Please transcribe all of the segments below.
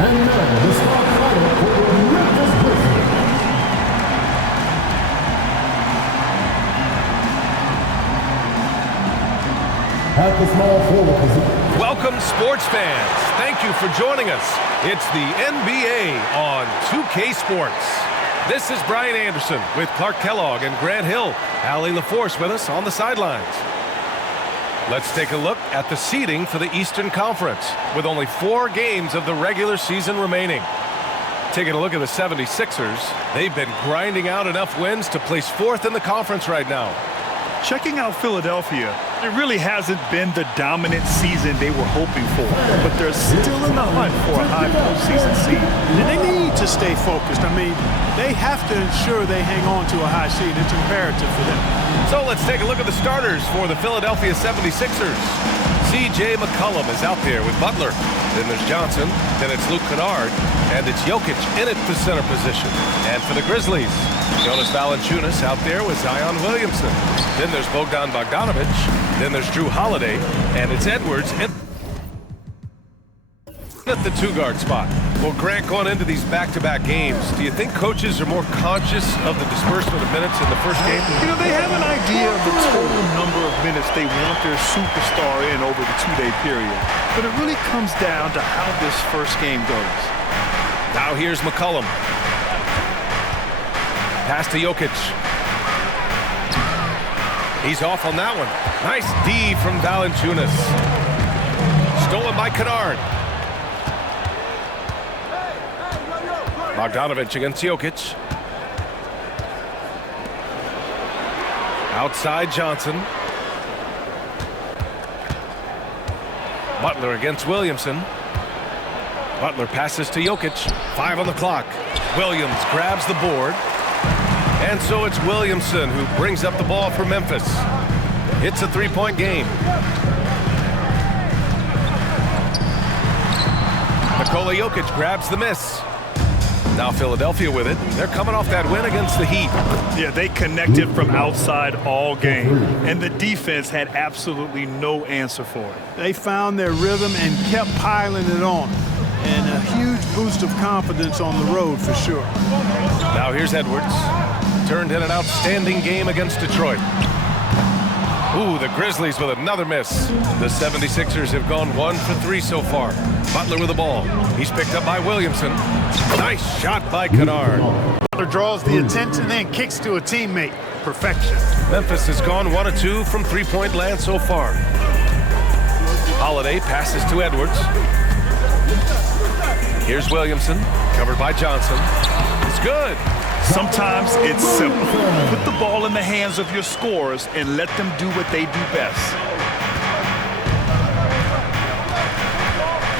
And now the star player for the Memphis Grizzlies. At the small forward position. Welcome, sports fans. Thank you for joining us. It's the NBA on 2K Sports. This is Brian Anderson with Clark Kellogg and Grant Hill, Allie LaForce with us on the sidelines. Let's take a look at the seeding for the Eastern Conference, with only 4 games of the regular season remaining. Taking a look at the 76ers, they've been grinding out enough wins to place 4th in the conference right now. Checking out Philadelphia, it really hasn't been the dominant season they were hoping for, but they're still in the hunt for a high postseason seed. And they need to stay focused. I mean, they have to ensure they hang on to a high seed. It's imperative for them. So let's take a look at the starters for the Philadelphia 76ers. C.J. McCollum is out there with Butler. Then there's Johnson. Then it's Luke Kennard. And it's Jokic in at the center position. And for the Grizzlies, Jonas Valanciunas out there with Zion Williamson. Then there's Bogdan Bogdanovic. Then there's Drew Holiday. And it's Edwards at the 2-guard spot. Well, Grant, going into these back-to-back games, do you think coaches are more conscious of the disbursement of minutes in the first game? You know, they have an idea of the total number of minutes they want their superstar in over the 2-day period. But it really comes down to how this first game goes. Now here's McCollum. Pass to Jokic. He's off on that one. Nice D from Valanciunas. Stolen by Kennard. Bogdanovic against Jokic. Outside Johnson. Butler against Williamson. Butler passes to Jokic. 5 on the clock. Williams grabs the board. And so it's Williamson who brings up the ball for Memphis. It's a 3-point game. Nikola Jokic grabs the miss. Now Philadelphia with it. They're coming off that win against the Heat. Yeah, they connected from outside all game, and the defense had absolutely no answer for it. They found their rhythm and kept piling it on. And a huge boost of confidence on the road for sure. Now here's Edwards. Turned in an outstanding game against Detroit. Ooh, the Grizzlies with another miss. The 76ers have gone 1 for 3 so far. Butler with the ball. He's picked up by Williamson. Nice shot by Kennard. Butler draws the attention and kicks to a teammate. Perfection. Memphis has gone 1 of 2 from 3-point land so far. Holiday passes to Edwards. Here's Williamson, covered by Johnson. It's good. Sometimes it's simple. Put the ball in the hands of your scorers and let them do what they do best.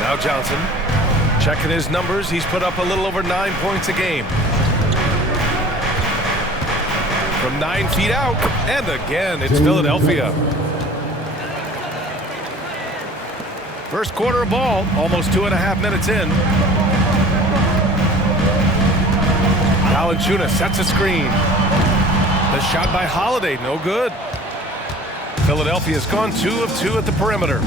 Now Johnson, checking his numbers. He's put up a little over 9 points a game. From 9 feet out, and again, it's Philadelphia. First quarter of ball, almost 2.5 minutes in. Valanciunas sets a screen. The shot by Holiday, no good. Philadelphia's gone 2 of 2 at the perimeter.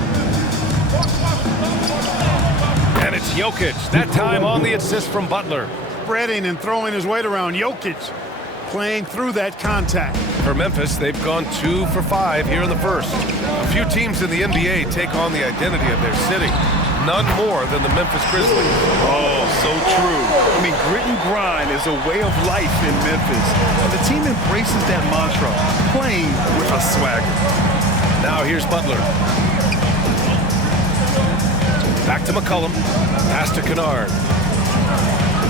And it's Jokic, that time on the assist from Butler. Spreading and throwing his weight around. Jokic playing through that contact. For Memphis, they've gone 2 for 5 here in the first. A few teams in the NBA take on the identity of their city. None more than the Memphis Grizzlies. Oh, so true. I mean, grit and grind is a way of life in Memphis. And the team embraces that mantra, playing with a swagger. Now here's Butler. Back to McCollum. Pass to Kennard.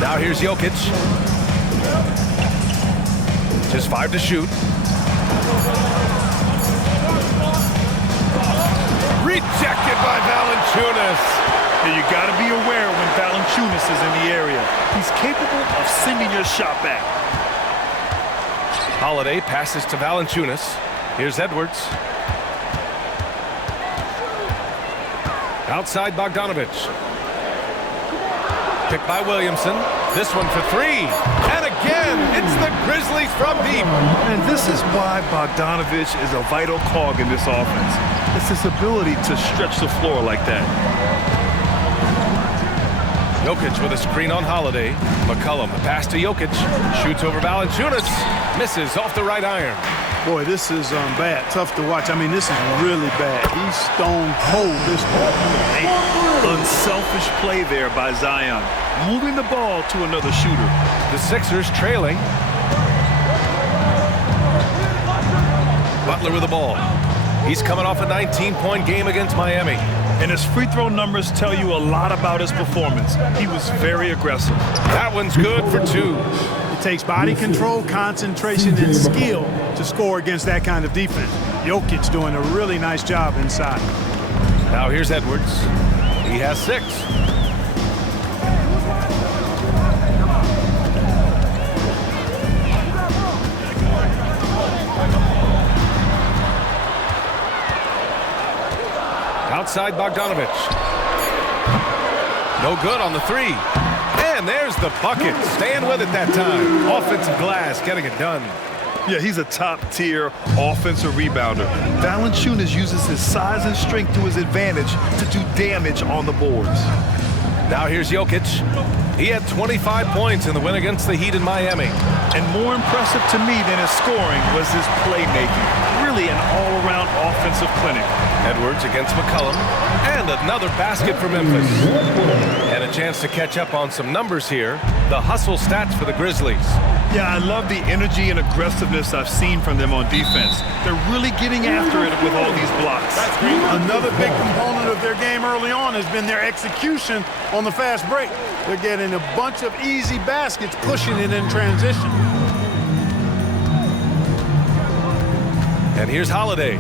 Now here's Jokic. Just 5 to shoot. Rejected by Valanciunas. And you got to be aware when Valanciunas is in the area. He's capable of sending your shot back. Holiday passes to Valanciunas. Here's Edwards. Outside Bogdanovic. Picked by Williamson. This one for 3. And again, it's the Grizzlies from deep. And this is why Bogdanovic is a vital cog in this offense. It's his ability to stretch the floor like that. Jokic with a screen on Holiday. McCollum, the pass to Jokic. Shoots over Valanciunas. Misses off the right iron. Boy, this is bad. Tough to watch. I mean, this is really bad. He's stone cold this one. Unselfish play there by Zion. Moving the ball to another shooter. The Sixers trailing. Butler with the ball. He's coming off a 19-point game against Miami. And his free throw numbers tell you a lot about his performance. He was very aggressive. That one's good for 2. It takes body control, concentration, and skill to score against that kind of defense. Jokic doing a really nice job inside. Now here's Edwards. He has 6. Outside Bogdanovich. No good on the 3. And there's the bucket. Staying with it that time. Offensive glass getting it done. Yeah, he's a top-tier offensive rebounder. Valanciunas uses his size and strength to his advantage to do damage on the boards. Now here's Jokic. He had 25 points in the win against the Heat in Miami. And more impressive to me than his scoring was his playmaking. Really an all-around offensive clinic. Edwards against McCollum. And another basket for Memphis. And a chance to catch up on some numbers here. The hustle stats for the Grizzlies. Yeah, I love the energy and aggressiveness I've seen from them on defense. They're really getting after it with all these blocks. Another big component of their game early on has been their execution on the fast break. They're getting a bunch of easy baskets, pushing it in transition. And here's Holiday.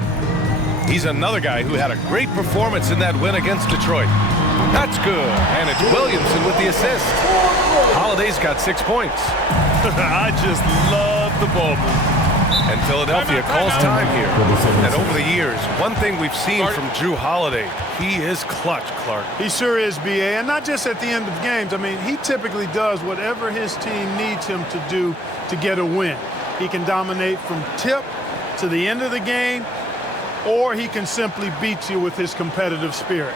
He's another guy who had a great performance in that win against Detroit. That's good. And it's Williamson with the assist. Holiday's got 6 points. I just love the ball move. And Philadelphia calls time here. And over the years, one thing we've seen from Drew Holiday, he is clutch, Clark. He sure is, B.A., and not just at the end of games. I mean, he typically does whatever his team needs him to do to get a win. He can dominate from tip to the end of the game, or he can simply beat you with his competitive spirit.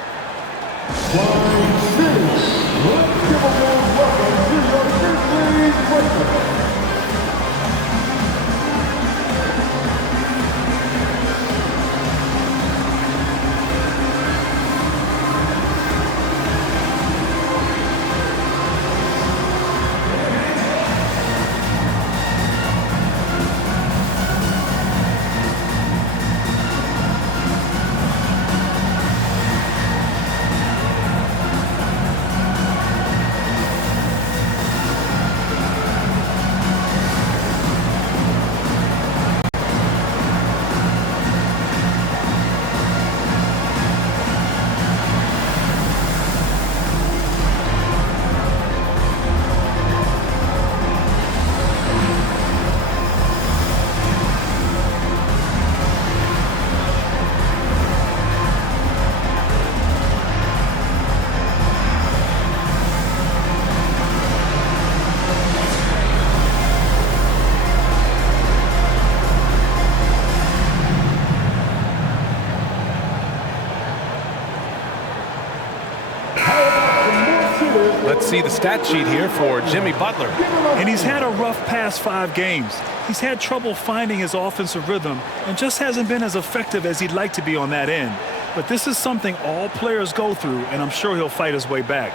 Let's see the stat sheet here for Jimmy Butler. And he's had a rough past 5 games. He's had trouble finding his offensive rhythm and just hasn't been as effective as he'd like to be on that end. But this is something all players go through, and I'm sure he'll fight his way back.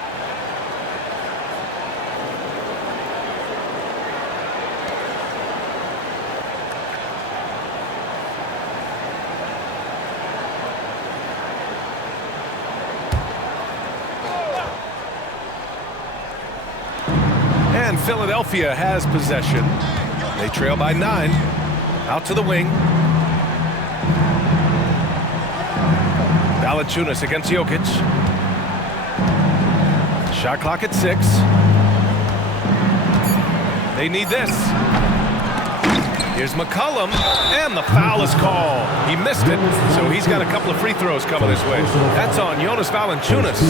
And Philadelphia has possession. They trail by 9. Out to the wing. Valanciunas against Jokic. Shot clock at 6. They need this. Here's McCollum, and the foul is called. He missed it, so he's got a couple of free throws coming his way. That's on Jonas Valanciunas.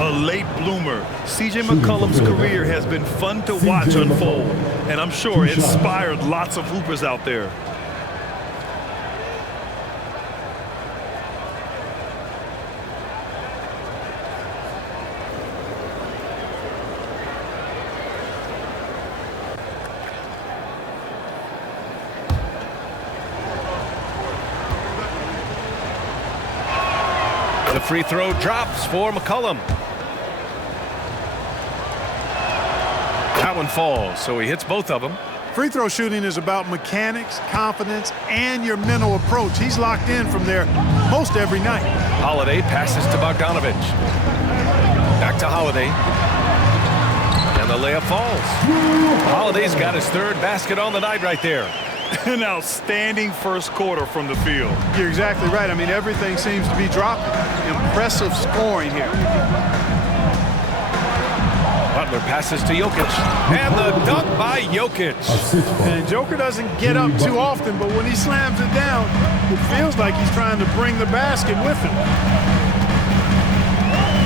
A late bloomer. C.J. McCollum's career has been fun to watch unfold, and I'm sure inspired lots of hoopers out there. The free throw drops for McCollum. That one falls, so he hits both of them. Free throw shooting is about mechanics, confidence, and your mental approach. He's locked in from there most every night. Holiday passes to Bogdanovich. Back to Holiday. And the layup falls. Holiday's got his third basket on the night right there. An outstanding first quarter from the field. You're exactly right. I mean, everything seems to be dropping. Impressive scoring here. Butler passes to Jokic. And the dunk by Jokic. And Joker doesn't get up too often, but when he slams it down, it feels like he's trying to bring the basket with him.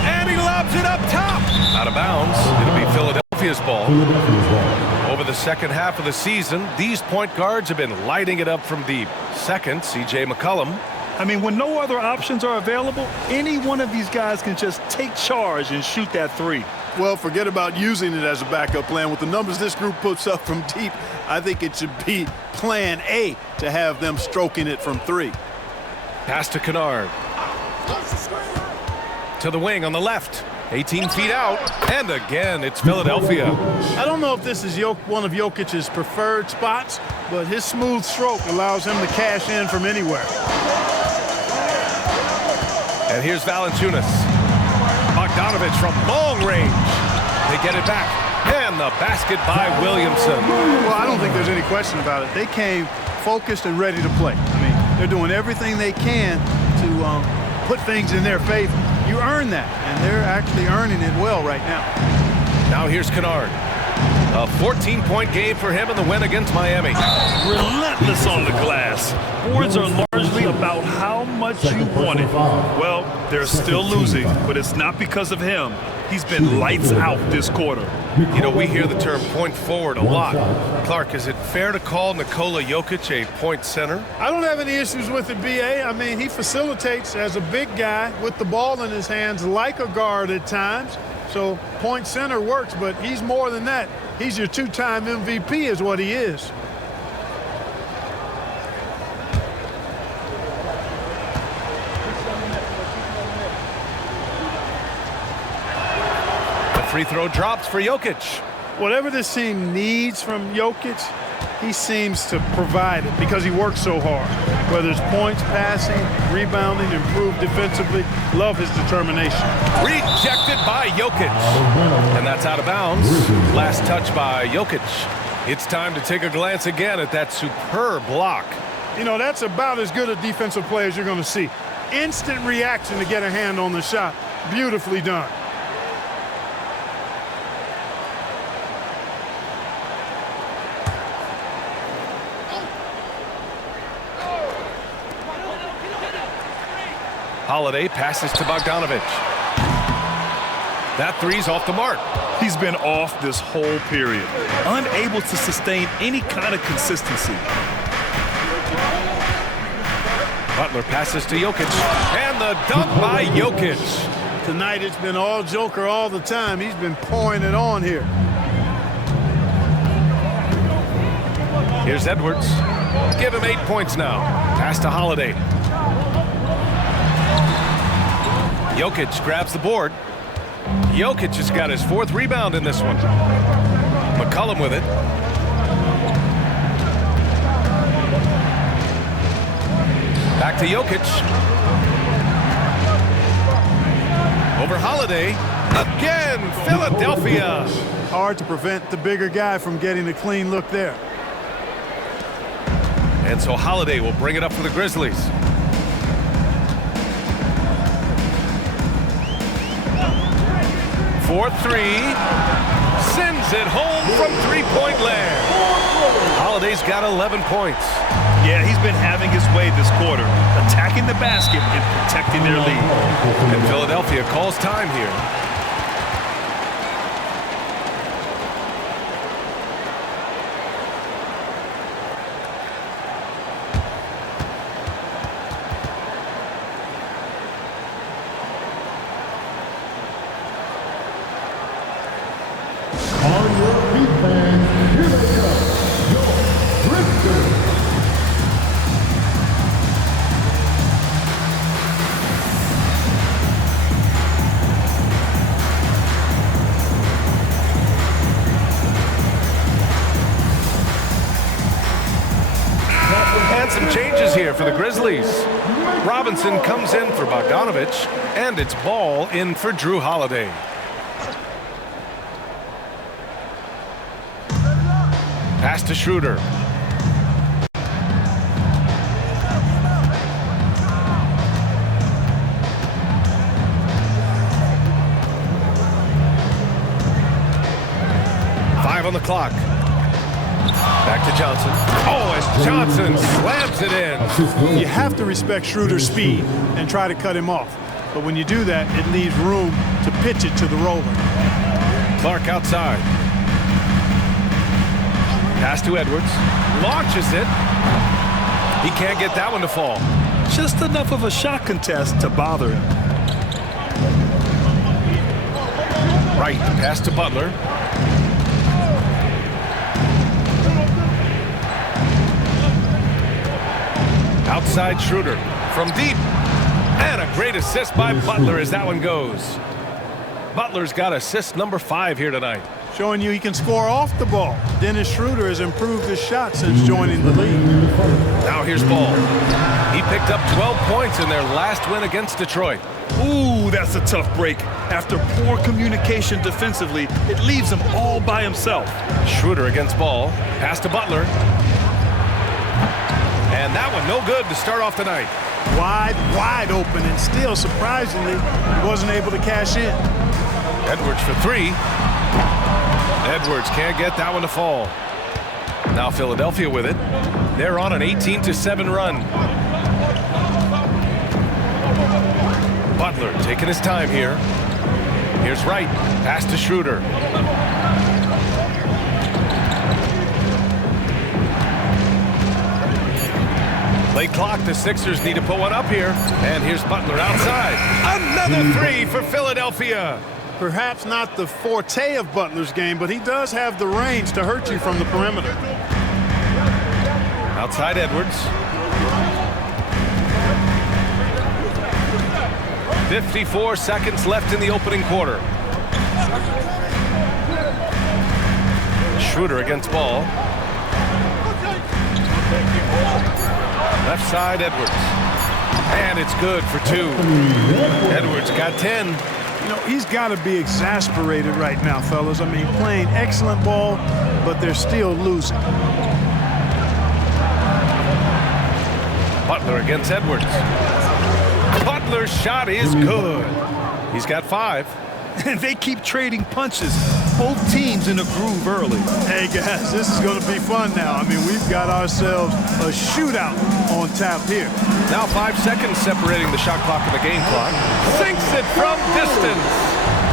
And he lobs it up top. Out of bounds. It'll be Philadelphia's ball. Over the second half of the season, these point guards have been lighting it up from deep. Second, C.J. McCollum. I mean, when no other options are available, any one of these guys can just take charge and shoot that three. Well, forget about using it as a backup plan. With the numbers this group puts up from deep, I think it should be plan A to have them stroking it from three. Pass to Kennard. To the wing on the left. 18 feet out. And again, it's Philadelphia. I don't know if this is one of Jokic's preferred spots, but his smooth stroke allows him to cash in from anywhere. And here's Valanciunas. Bogdanovich from long range. They get it back. And the basket by Williamson. Well, I don't think there's any question about it. They came focused and ready to play. I mean, they're doing everything they can to put things in their favor. You earn that, and they're actually earning it well right now. Now here's Kennard. A 14-point game for him in the win against Miami. Relentless on the glass. Boards are largely about how much you want it. Well, they're still losing, but it's not because of him. He's been lights out this quarter. You know, we hear the term point forward a lot. Clark, is it fair to call Nikola Jokic a point center? I don't have any issues with it, B.A. I mean, he facilitates as a big guy with the ball in his hands like a guard at times. So point center works, but he's more than that. He's your two-time MVP is what he is. The free throw drops for Jokic. Whatever this team needs from Jokic, he seems to provide it because he works so hard. Whether it's points, passing, rebounding, improved defensively, love his determination. Rejected by Jokic. And that's out of bounds. Last touch by Jokic. It's time to take a glance again at that superb block. You know, that's about as good a defensive play as you're going to see. Instant reaction to get a hand on the shot. Beautifully done. Holiday passes to Bogdanovich. That three's off the mark. He's been off this whole period, unable to sustain any kind of consistency. Butler passes to Jokic. And the dunk by Jokic. Tonight it's been all Joker all the time. He's been pouring it on here. Here's Edwards. Give him 8 points now. Pass to Holiday. Jokic grabs the board. Jokic has got his 4th rebound in this one. McCollum with it. Back to Jokic. Over Holiday. Again, Philadelphia. Hard to prevent the bigger guy from getting a clean look there. And so Holiday will bring it up for the Grizzlies. For three, sends it home from three-point land. Holiday's got 11 points. Yeah, he's been having his way this quarter, attacking the basket and protecting their lead. And Philadelphia calls time here. On your feet, fans, here they come, your Grizzlies. some changes here for the Grizzlies. Robinson comes in for Bogdanovich, and it's Ball in for Drew Holiday. Pass to Schroeder. On the clock. Back to Johnson. Oh, and Johnson slams it in. You have to respect Schroeder's speed and try to cut him off. But when you do that, it leaves room to pitch it to the roller. Clark outside. Pass to Edwards. Launches it. He can't get that one to fall. Just enough of a shot contest to bother him. Right. Pass to Butler. Outside Schroeder from deep. And a great assist by Butler as that one goes. Butler's got assist number 5 here tonight. Showing you he can score off the ball. Dennis Schroeder has improved his shot since joining the league. Now here's Ball. He picked up 12 points in their last win against Detroit. Ooh, that's a tough break. After poor communication defensively, it leaves him all by himself. Schroeder against Ball. Pass to Butler. And that one no good to start off the night. Wide open, and still, surprisingly, he wasn't able to cash in. Edwards for 3. Edwards can't get that one to fall. Now Philadelphia with it. They're on an 18-7 run. Butler taking his time here. Here's Wright. Pass to Schroeder. Late clock, the Sixers need to put one up here. And here's Butler outside. Another 3 for Philadelphia. Perhaps not the forte of Butler's game, but he does have the range to hurt you from the perimeter. Outside Edwards. 54 seconds left in the opening quarter. Schroeder against Ball. Left side, Edwards. And it's good for 2. Edwards got 10. You know, he's got to be exasperated right now, fellas. I mean, playing excellent ball, but they're still losing. Butler against Edwards. Butler's shot is good. He's got 5. And they keep trading punches. Both teams in a groove early. Hey, guys, this is going to be fun now. I mean, we've got ourselves a shootout on tap here. Now 5 seconds separating the shot clock and the game clock. Sinks it from distance.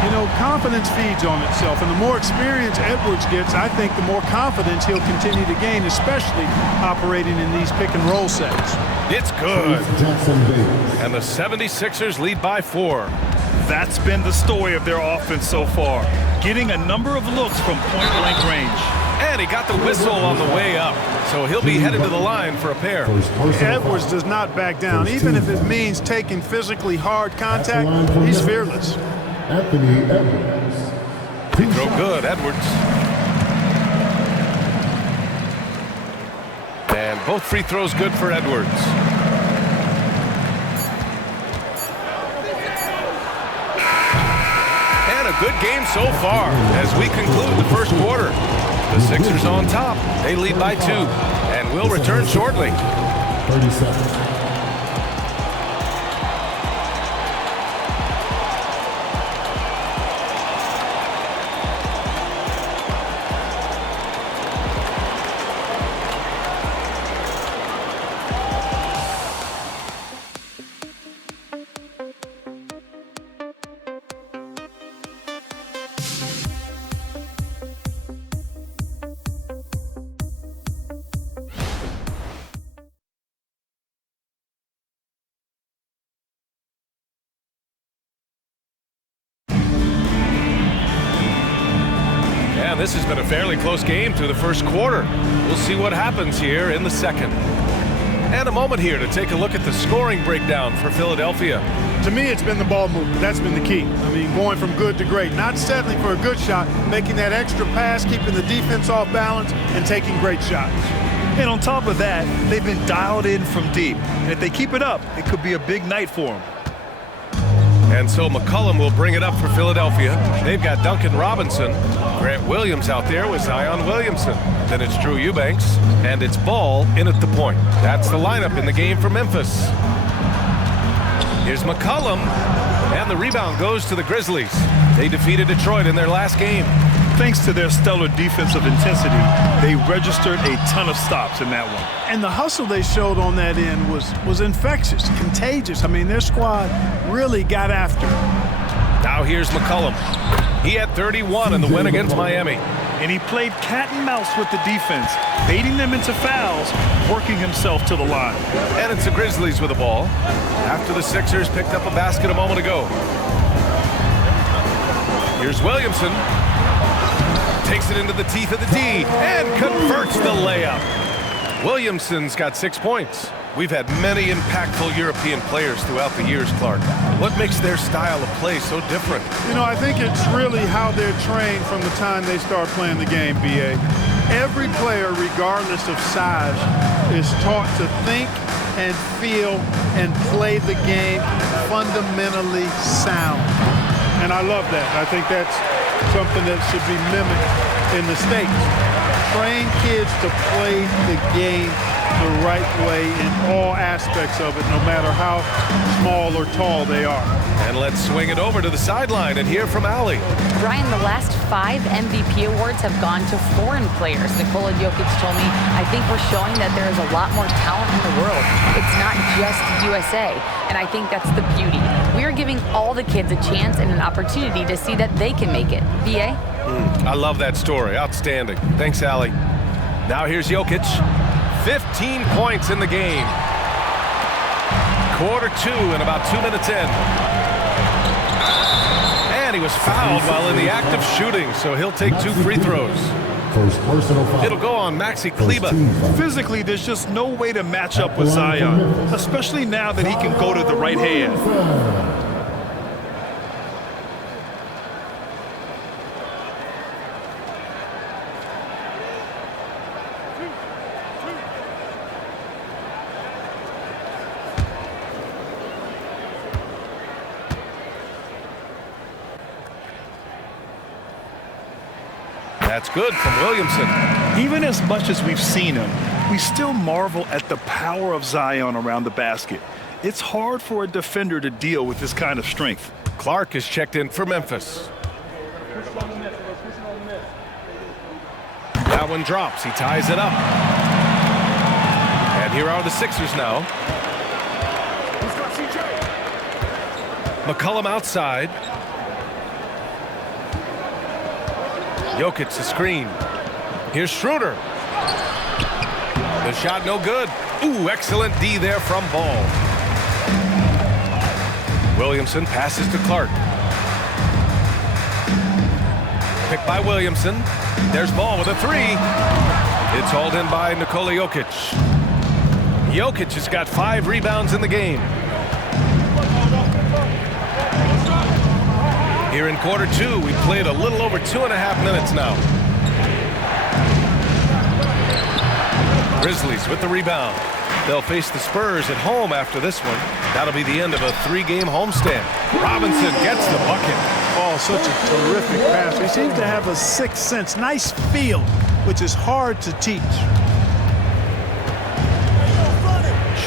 You know, confidence feeds on itself, and the more experience Edwards gets, I think the more confidence he'll continue to gain, especially operating in these pick-and-roll sets. It's good. And the 76ers lead by 4. That's been the story of their offense so far, getting a number of looks from point-blank range. And he got the whistle on the way up, so he'll be headed to the line for a pair. Edwards does not back down, even if it means taking physically hard contact. He's fearless. Anthony Edwards. Free throw good, Edwards. And both free throws good for Edwards. And a good game so far as we conclude the first quarter. The Sixers on top. They lead by 2 and will return shortly. 30 seconds. This has been a fairly close game through the first quarter. We'll see what happens here in the second. And a moment here to take a look at the scoring breakdown for Philadelphia. To me, it's been the ball movement. That's been the key. I mean, going from good to great. Not settling for a good shot, making that extra pass, keeping the defense off balance, and taking great shots. And on top of that, they've been dialed in from deep. And if they keep it up, it could be a big night for them. And so McCollum will bring it up for Philadelphia. They've got Duncan Robinson, Grant Williams out there with Zion Williamson. Then it's Drew Eubanks, and it's Ball in at the point. That's the lineup in the game for Memphis. Here's McCollum, and the rebound goes to the Grizzlies. They defeated Detroit in their last game. Thanks to their stellar defensive intensity, they registered a ton of stops in that one. And the hustle they showed on that end was infectious, contagious. I mean, their squad really got after it. Now here's McCollum. He had 31 in the win against Miami. And he played cat and mouse with the defense, baiting them into fouls, working himself to the line. And it's the Grizzlies with the ball after the Sixers picked up a basket a moment ago. Here's Williamson. Takes it into the teeth of the D and converts the layup. Williamson's got 6 points. We've had many impactful European players throughout the years, Clark. What makes their style of play so different? You know, I think it's really how they're trained from the time they start playing the game, B.A. Every player, regardless of size, is taught to think and feel and play the game fundamentally sound. And I love that. I think that's something that should be mimicked in the States. Train kids to play the game the right way in all aspects of it, no matter how small or tall they are. And let's swing it over to the sideline and hear from Allie. Brian, the last 5 MVP awards have gone to foreign players. Nikola Jokic told me, I think we're showing that there is a lot more talent in the world. It's not just USA. And I think that's the beauty. We are giving all the kids a chance and an opportunity to see that they can make it. VA? I love that story. Outstanding. Thanks, Allie. Now here's Jokic. 15 points in the game. Quarter 2 and about 2 minutes in. And he was fouled while in the act of shooting, so he'll take 2 free throws. First personal foul. It'll go on Maxi Kleba. Physically, there's just no way to match up with Zion, especially now that he can go to the right hand. That's good from Williamson. Even as much as we've seen him, we still marvel at the power of Zion around the basket. It's hard for a defender to deal with this kind of strength. Clark is checked in for Memphis. That one drops. He ties it up. And here are the Sixers now. McCollum outside. Jokic the screen. Here's Schroeder. The shot no good. Ooh, excellent D there from Ball. Williamson passes to Clark. Picked by Williamson. There's Ball with a 3. It's hauled in by Nikola Jokic. Jokic has got 5 rebounds in the game. Here in quarter 2, we played a little over 2.5 minutes now. Grizzlies with the rebound. They'll face the Spurs at home after this one. That'll be the end of a 3-game homestand. Robinson gets the bucket. Oh, such a terrific pass. He seems to have a sixth sense, nice feel, which is hard to teach.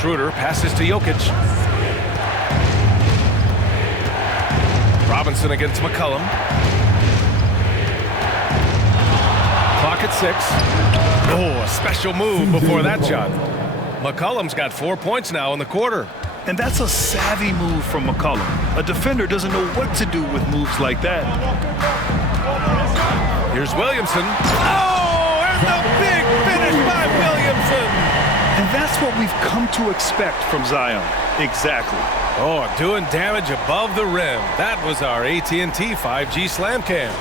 Schroeder passes to Jokic. Robinson against McCollum. Clock at 6. Oh, a special move before that shot. McCollum's got 4 points now in the quarter. And that's a savvy move from McCollum. A defender doesn't know what to do with moves like that. Here's Williamson. Oh, and the big finish by Williamson. And that's what we've come to expect from Zion. Exactly. Oh, doing damage above the rim. That was our AT&T 5G Slam Cam.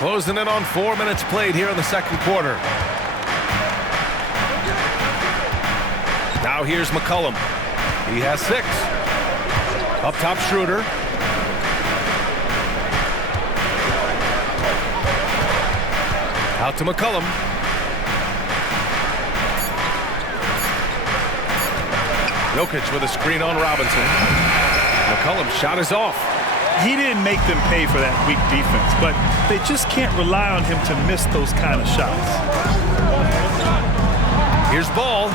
Closing in on 4 minutes played here in the second quarter. Now here's McCollum. He has 6. Up top, Schroeder. Out to McCollum. Jokic with a screen on Robinson. McCollum's shot is off. He didn't make them pay for that weak defense, but they just can't rely on him to miss those kind of shots. Here's Ball.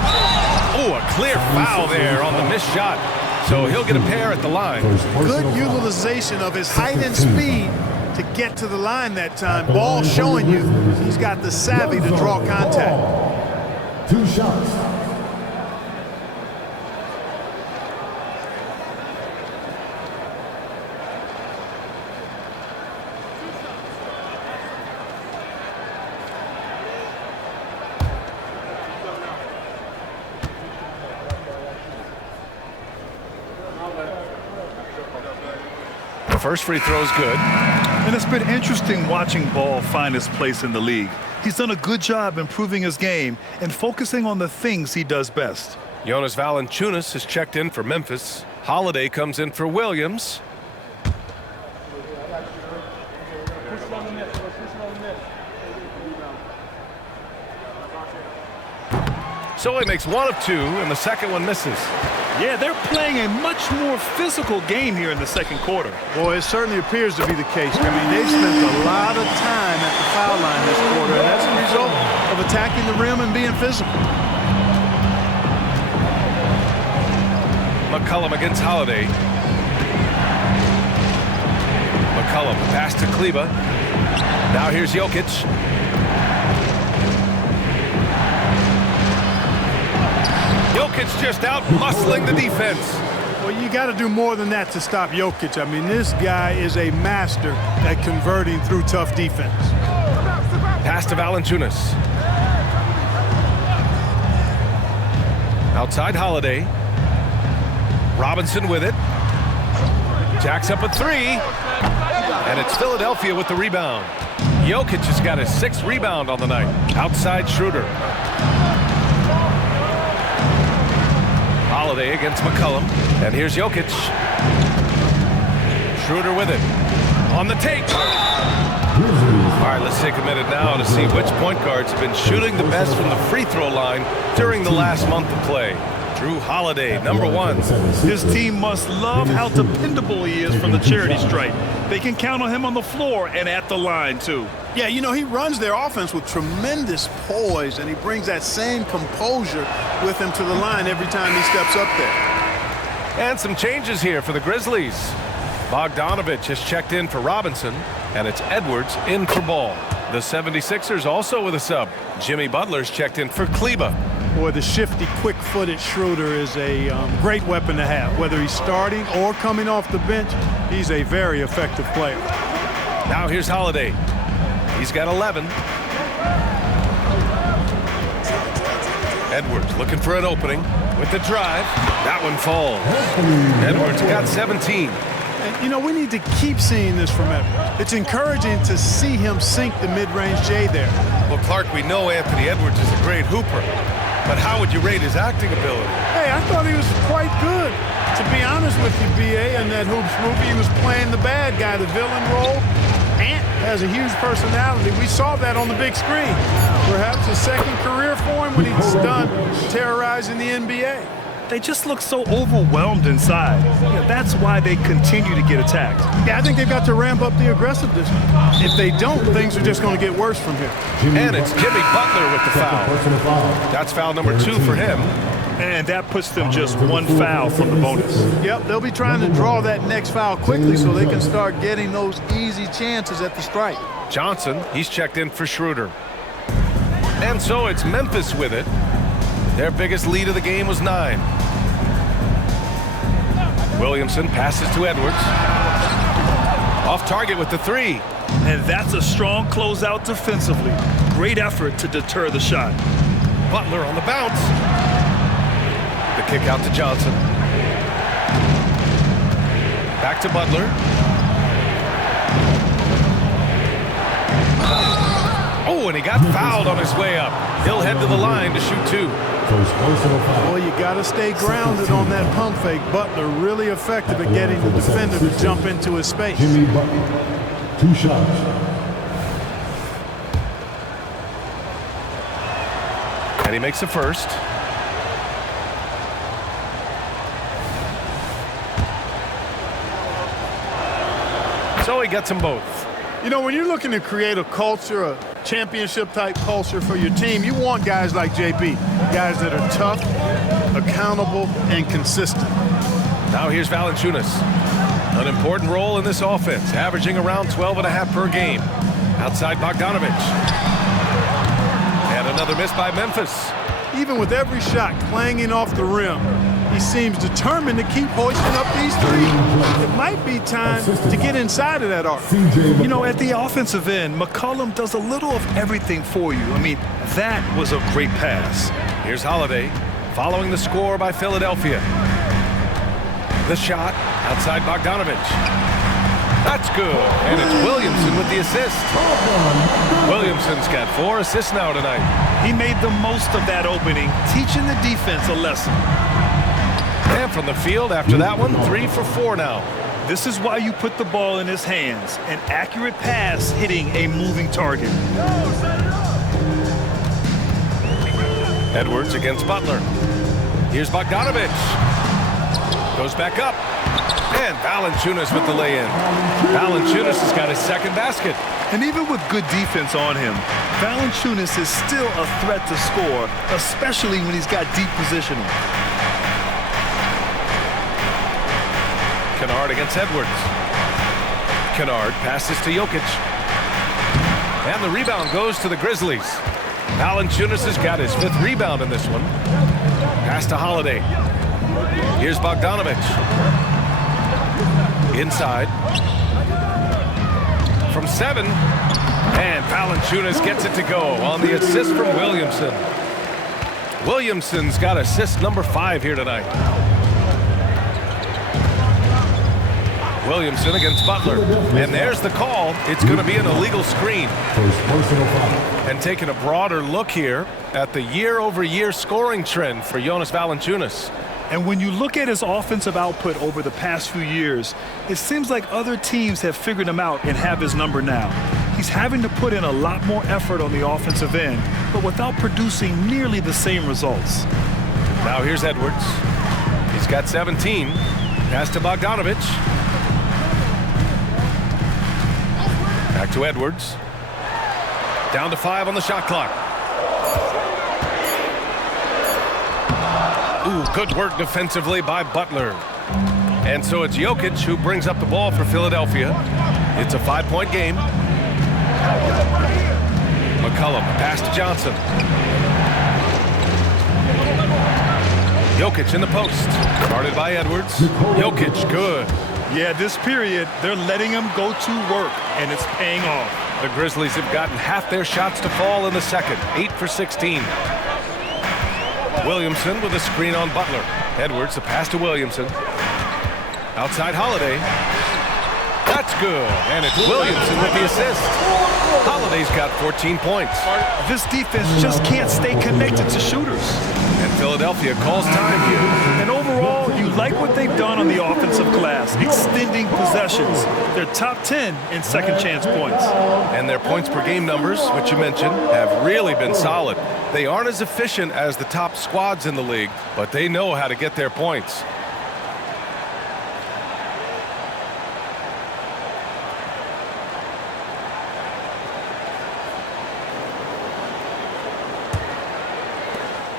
Oh, a clear foul there on the missed shot. So he'll get a pair at the line. Good utilization of his height and speed to get to the line that time. Ball showing you he's got the savvy to draw contact. 2 shots. The first free throw is good. And it's been interesting watching Ball find his place in the league. He's done a good job improving his game and focusing on the things he does best. Jonas Valanciunas has checked in for Memphis. Holiday comes in for Williams. So he makes 1 of 2, and the second one misses. Yeah, they're playing a much more physical game here in the second quarter. Boy, it certainly appears to be the case. I mean, they've spent a lot of time at the foul line this quarter, and that's a result of attacking the rim and being physical. McCollum against Holiday. McCollum pass to Kleba. Now here's Jokic. Jokic just out muscling the defense. Well, you got to do more than that to stop Jokic. I mean, this guy is a master at converting through tough defense. Pass to Valanciunas. Outside Holiday. Robinson with it. Jacks up a 3. And it's Philadelphia with the rebound. Jokic has got his 6th rebound on the night. Outside Schroeder. Holiday against McCollum. And here's Jokic. Schroeder with it. On the take. All right, let's take a minute now to see which point guards have been shooting the best from the free throw line during the last month of play. Drew Holiday, number 1. His team must love how dependable he is from the charity stripe. They can count on him on the floor and at the line, too. Yeah, you know, he runs their offense with tremendous poise, and he brings that same composure with him to the line every time he steps up there. And some changes here for the Grizzlies. Bogdanovich has checked in for Robinson, and it's Edwards in for Ball. The 76ers also with a sub. Jimmy Butler's checked in for Kleba. Boy, the shifty, quick-footed Schroeder is a great weapon to have. Whether he's starting or coming off the bench, he's a very effective player. Now here's Holiday. He's got 11. Edwards looking for an opening with the drive. That one falls. Edwards got 17. And, you know, we need to keep seeing this from Edwards. It's encouraging to see him sink the mid-range J there. Well, Clark, we know Anthony Edwards is a great hooper. But how would you rate his acting ability? Hey, I thought he was quite good. To be honest with you, B.A., in that Hoops movie, he was playing the bad guy, the villain role. Ant has a huge personality. We saw that on the big screen. Perhaps a second career for him when he's done terrorizing the NBA. They just look so overwhelmed inside. Yeah, that's why they continue to get attacked. Yeah, I think they've got to ramp up the aggressiveness. If they don't, things are just going to get worse from here. And it's Jimmy Butler with the foul. That's foul number 2 for him. And that puts them just 1 foul from the bonus. Yep, they'll be trying to draw that next foul quickly so they can start getting those easy chances at the stripe. Johnson, he's checked in for Schroeder. And so it's Memphis with it. Their biggest lead of the game was 9. Williamson passes to Edwards. Off target with the 3. And that's a strong closeout defensively. Great effort to deter the shot. Butler on the bounce. The kick out to Johnson. Back to Butler. Oh, and he got fouled on his way up. He'll head to the line to shoot 2. Boy, you got to stay grounded on that pump fake. Butler really effective at getting the defender to jump into his space. Jimmy Butler, 2 shots. And he makes a first. So he gets them both. You know, when you're looking to create a culture, a championship-type culture for your team, you want guys like JP, guys that are tough, accountable, and consistent. Now here's Valanciunas. An important role in this offense, averaging around 12.5 per game. Outside Bogdanovic. And another miss by Memphis. Even with every shot clanging off the rim, he seems determined to keep hoisting up these threes. It might be time to get inside of that arc. You know, at the offensive end, McCollum does a little of everything for you. I mean, that was a great pass. Here's Holiday, following the score by Philadelphia. The shot outside Bogdanovic. That's good, and it's Williamson with the assist. Williamson's got 4 assists now tonight. He made the most of that opening, teaching the defense a lesson. And from the field after that one, 3 for 4 now. This is why you put the ball in his hands. An accurate pass hitting a moving target. Edwards against Butler. Here's Bogdanovic. Goes back up. And Valanciunas with the lay-in. Valanciunas has got his second basket. And even with good defense on him, Valanciunas is still a threat to score, especially when he's got deep positioning. Kennard against Edwards. Kennard passes to Jokic. And the rebound goes to the Grizzlies. Valanciunas has got his 5th rebound in this one. Pass to Holiday. Here's Bogdanovic. Inside. From 7. And Valanciunas gets it to go on the assist from Williamson. Williamson's got assist number 5 here tonight. Williamson against Butler. And there's the call. It's going to be an illegal screen. First personal foul. And taking a broader look here at the year-over-year scoring trend for Jonas Valanciunas. And when you look at his offensive output over the past few years, it seems like other teams have figured him out and have his number now. He's having to put in a lot more effort on the offensive end, but without producing nearly the same results. Now here's Edwards. He's got 17. Pass to Bogdanovic. Back to Edwards. Down to 5 on the shot clock. Ooh, good work defensively by Butler. And so it's Jokic who brings up the ball for Philadelphia. It's a 5-point game. McCollum, pass to Johnson. Jokic in the post. Guarded by Edwards. Jokic, good. Yeah, this period, they're letting him go to work, and it's paying off. The Grizzlies have gotten half their shots to fall in the second. 8 for 16. Williamson with a screen on Butler. Edwards, the pass to Williamson. Outside Holiday. That's good. And it's Williamson with the assist. Holiday's got 14 points. This defense just can't stay connected to shooters. And Philadelphia calls time here. And overall, you like what they've done on the offensive glass, extending possessions. They're top 10 in second chance points. And their points per game numbers, which you mentioned, have really been solid. They aren't as efficient as the top squads in the league, but they know how to get their points.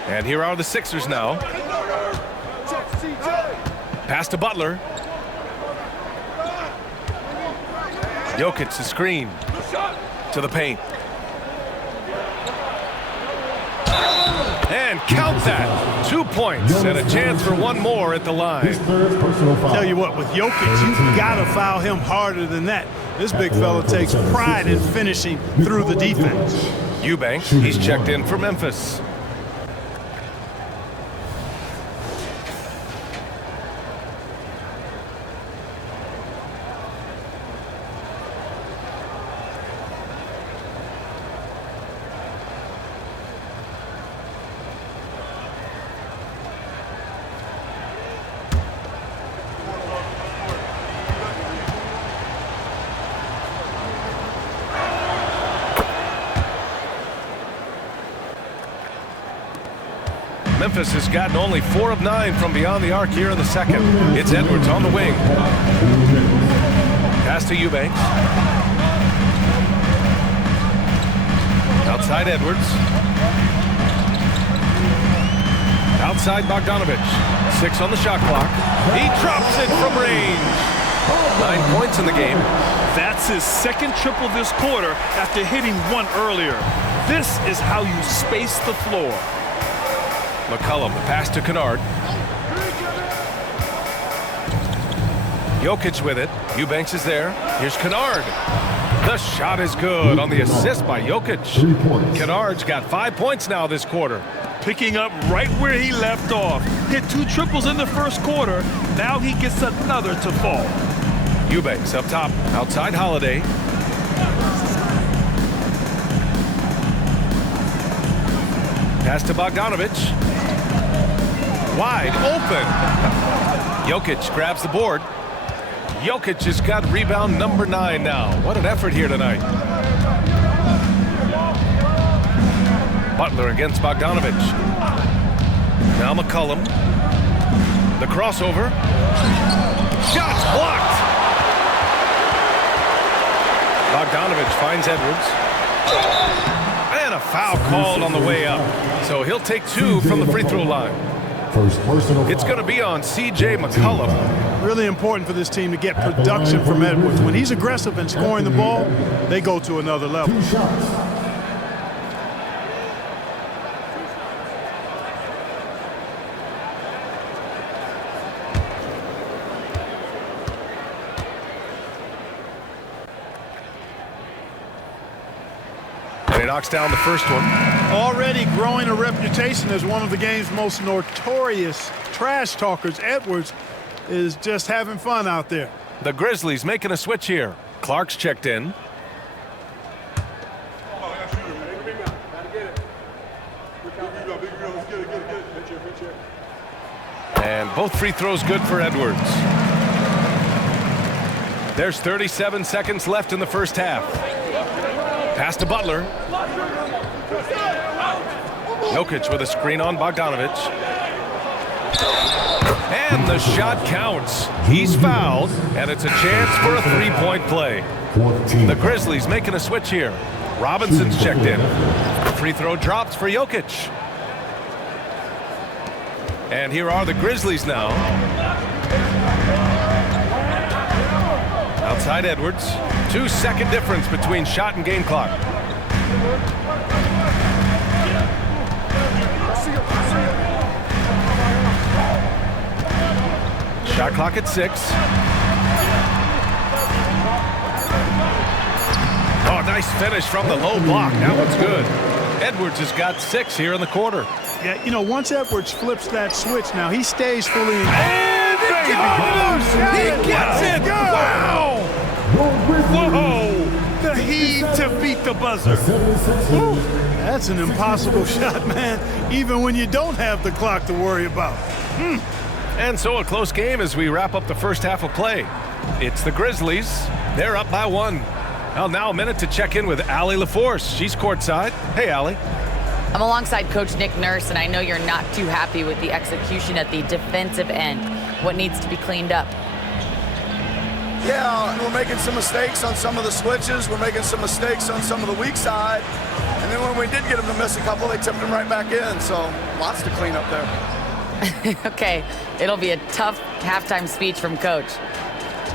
And here are the Sixers now. Pass to Butler. Jokic the screen to the paint. And count that. 2 points and a chance for one more at the line. His 3rd personal foul. Tell you what, with Jokic, you've got to foul him harder than that. This big fella takes pride in finishing through the defense. Eubanks, he's checked in for Memphis. Memphis has gotten only 4 of 9 from beyond the arc here in the second. It's Edwards on the wing. Pass to Eubanks. Outside Edwards. Outside Bogdanovich. 6 on the shot clock. He drops it from range. 9 points in the game. That's his second triple this quarter after hitting one earlier. This is how you space the floor. McCollum, the pass to Kennard. Jokic with it. Eubanks is there. Here's Kennard. The shot is good on the assist by Jokic. Kennard's got 5 points now this quarter. Picking up right where he left off. Hit 2 triples in the first quarter. Now he gets another to fall. Eubanks up top. Outside Holiday. Pass to Bogdanovich. Wide open. Jokic grabs the board. Jokic has got rebound number 9 now. What an effort here tonight. Butler against Bogdanovich. Now McCollum. The crossover. Shots blocked. Bogdanovich finds Edwards. And a foul called on the way up. So he'll take 2 from the free throw line. It's going to be on C.J. McCollum. Really important for this team to get production from Edwards. When he's aggressive and scoring the ball, they go to another level. And he knocks down the first one. Already growing a reputation as one of the game's most notorious trash talkers, Edwards is just having fun out there. The Grizzlies making a switch here. Clark's checked in. And both free throws good for Edwards. There's 37 seconds left in the first half. Pass to Butler. Jokic with a screen on Bogdanovich. And the shot counts. He's fouled, and it's a chance for a three-point play. The Grizzlies making a switch here. Robinson's checked in. Free throw drops for Jokic. And here are the Grizzlies now. Outside Edwards. 2-second difference between shot and game clock. Shot clock at 6. Oh, nice finish from the low block. That one's good. Edwards has got 6 here in the quarter. Yeah, you know, once Edwards flips that switch now, he stays fully engaged. And it goes! He gets it! Wow! Whoa! The heave to beat the buzzer. Woo. That's an impossible shot, man, even when you don't have the clock to worry about. And so a close game as we wrap up the first half of play. It's the Grizzlies. They're up by 1. Well, now a minute to check in with Allie LaForce. She's courtside. Hey, Allie. I'm alongside Coach Nick Nurse, and I know you're not too happy with the execution at the defensive end. What needs to be cleaned up? Yeah, we're making some mistakes on some of the switches. We're making some mistakes on some of the weak side. And then when we did get them to miss a couple, they tipped them right back in. So lots to clean up there. Okay, it'll be a tough halftime speech from Coach.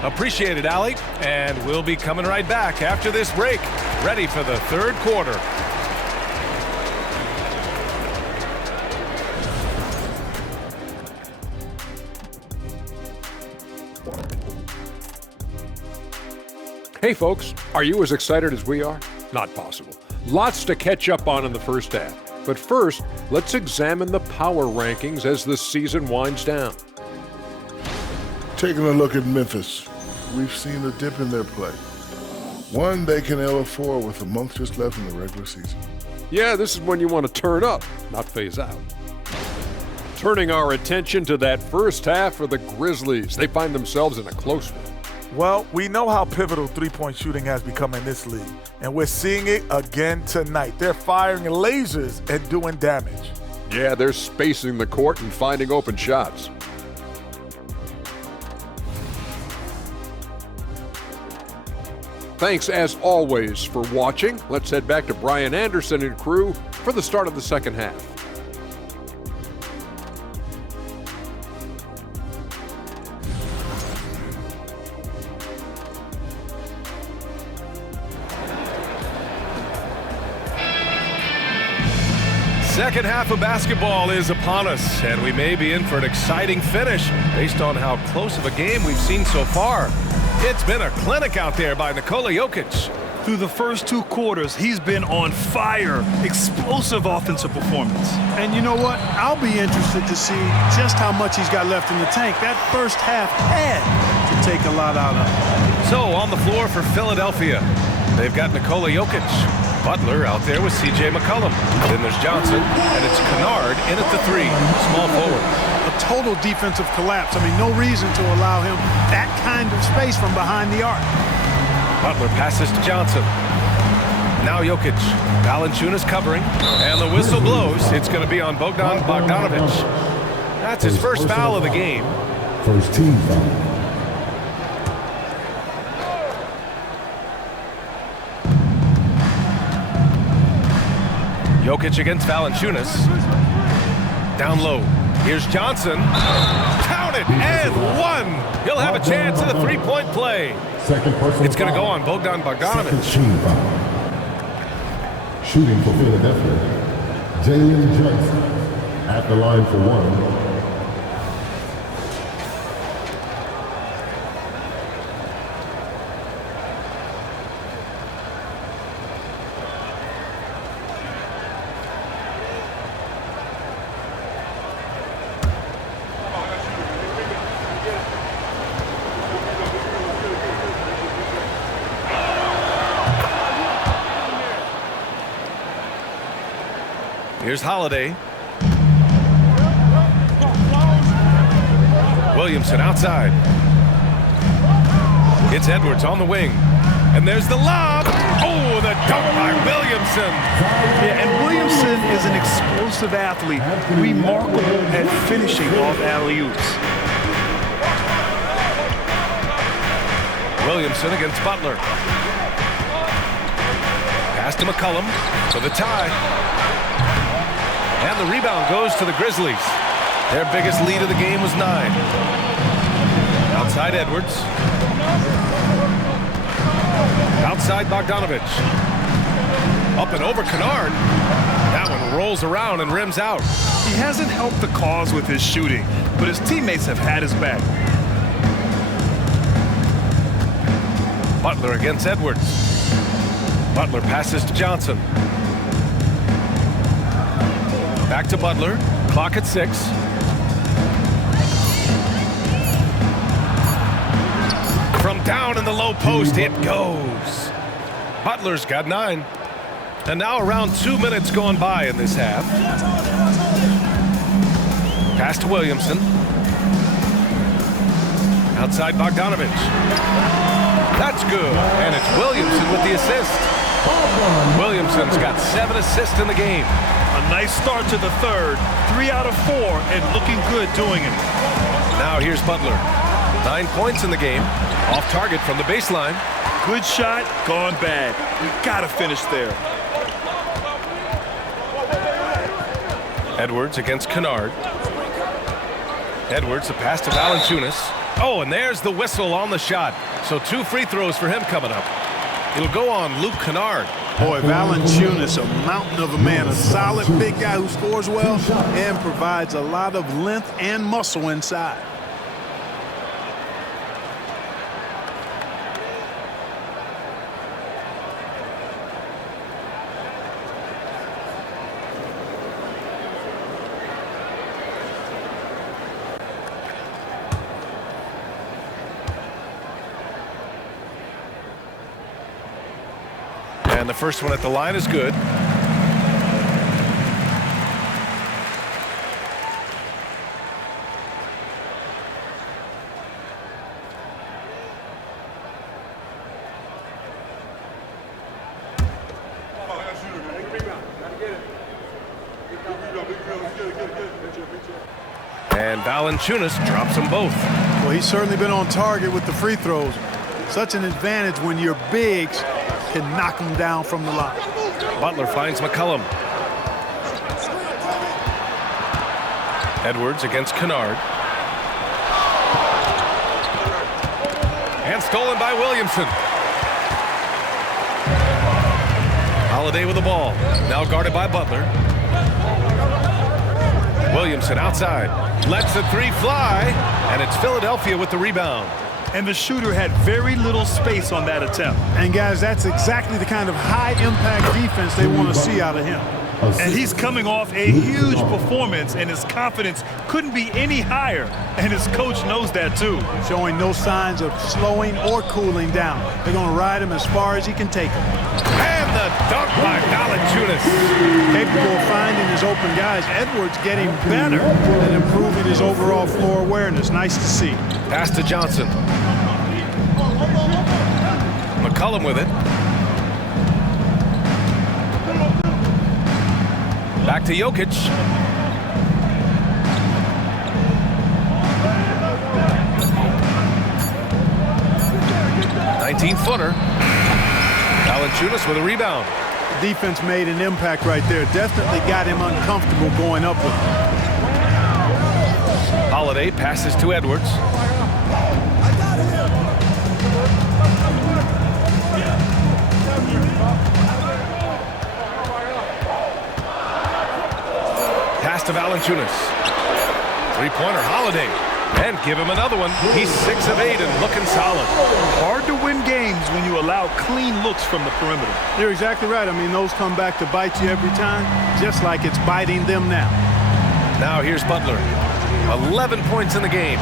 Appreciate it, Allie. And we'll be coming right back after this break, ready for the third quarter. Hey folks, are you as excited as we are? Not possible. Lots to catch up on in the first half. But first, let's examine the power rankings as the season winds down. Taking a look at Memphis, we've seen a dip in their play. One they can ill afford with a month just left in the regular season. Yeah, this is when you want to turn up, not phase out. Turning our attention to that first half for the Grizzlies. They find themselves in a close one. Well, we know how pivotal three-point shooting has become in this league, and we're seeing it again tonight. They're firing lasers and doing damage. Yeah, they're spacing the court and finding open shots. Thanks, as always, for watching. Let's head back to Brian Anderson and crew for the start of the second half. Second half of basketball is upon us, and we may be in for an exciting finish based on how close of a game we've seen so far. It's been a clinic out there by Nikola Jokic. Through the first 2 quarters, he's been on fire. Explosive offensive performance. And you know what? I'll be interested to see just how much he's got left in the tank. That first half had to take a lot out of him. So on the floor for Philadelphia, they've got Nikola Jokic. Butler out there with C.J. McCollum. Then there's Johnson, and it's Kennard in at the 3, small forward. A total defensive collapse. I mean, no reason to allow him that kind of space from behind the arc. Butler passes to Johnson. Now Jokic. Valanciunas covering, and the whistle blows. It's going to be on Bogdan Bogdanovic. That's his first foul of the game. First team foul. Jokic against Valanciunas. Down low. Here's Johnson. Counted and one. He'll have a chance at a 3-point play. Second personal It's going to go foul. on Bogdan Bogdanovic. Second team foul. Shooting for Philadelphia, Jalen Johnson at the line for 1. Here's Holiday. Williamson outside. It's Edwards on the wing. And there's the lob. Oh, the dunk by Williamson. Yeah, and Williamson is an explosive athlete, remarkable at finishing off alley-oops. Williamson against Butler. Pass to McCollum for the tie. And the rebound goes to the Grizzlies. Their biggest lead of the game was 9. Outside Edwards. Outside Bogdanovic. Up and over Kennard. That one rolls around and rims out. He hasn't helped the cause with his shooting, but his teammates have had his back. Butler against Edwards. Butler passes to Johnson. Back to Butler. Clock at 6. From down in the low post, it goes. Butler's got 9. And now around 2 minutes gone by in this half. Pass to Williamson. Outside Bogdanovic. That's good. And it's Williamson with the assist. Williamson's got 7 assists in the game. A nice start to the third. 3 out of 4 and looking good doing it. Now here's Butler. 9 points in the game. Off target from the baseline. Good shot, gone bad. You gotta finish there. Edwards against Kennard. Edwards, the pass to Valanciunas. Oh, and there's the whistle on the shot. So 2 free throws for him coming up. It'll go on Luke Kennard. Boy, Valanciunas, a mountain of a man, a solid big guy who scores well and provides a lot of length and muscle inside. And the first one at the line is good. And Valanciunas drops them both. Well, he's certainly been on target with the free throws. Such an advantage when your bigs can knock them down from the line. Butler finds McCollum. Edwards against Kennard. And stolen by Williamson. Holiday with the ball. Now guarded by Butler. Williamson outside. Lets the three fly. And it's Philadelphia with the rebound. And the shooter had very little space on that attempt. And guys, that's exactly the kind of high-impact defense they want to see out of him. And he's coming off a huge performance, and his confidence couldn't be any higher. And his coach knows that too. Showing no signs of slowing or cooling down. They're going to ride him as far as he can take him. And the dunk by Valanciunas. Capable of finding his open guys. Edwards getting better at improving his overall floor awareness. Nice to see. Pass to Johnson. McCollum with it. Back to Jokic. "19-footer. Valanciunas with a rebound. Defense made an impact right there. Definitely got him uncomfortable going up with him. Holiday passes to Edwards. Pass to Valanciunas. Three-pointer, Holiday. And give him another one. He's 6 of 8 and looking solid. Hard to win games when you allow clean looks from the perimeter. You're exactly right. I mean, those come back to bite you every time, just like it's biting them now. Now here's Butler. 11 points in the game.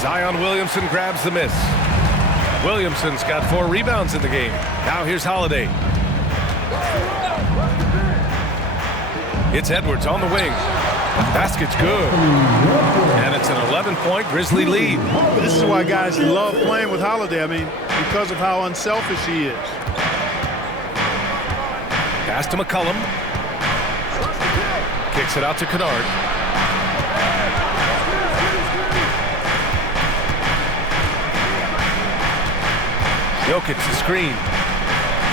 Zion Williamson grabs the miss. Williamson's got 4 rebounds in the game. Now here's Holiday. It's Edwards on the wing. Basket's good. And it's an 11-point Grizzly lead. This is why guys love playing with Holiday. I mean, because of how unselfish he is. Pass to McCollum. Kicks it out to Kennard. Jokic the screen.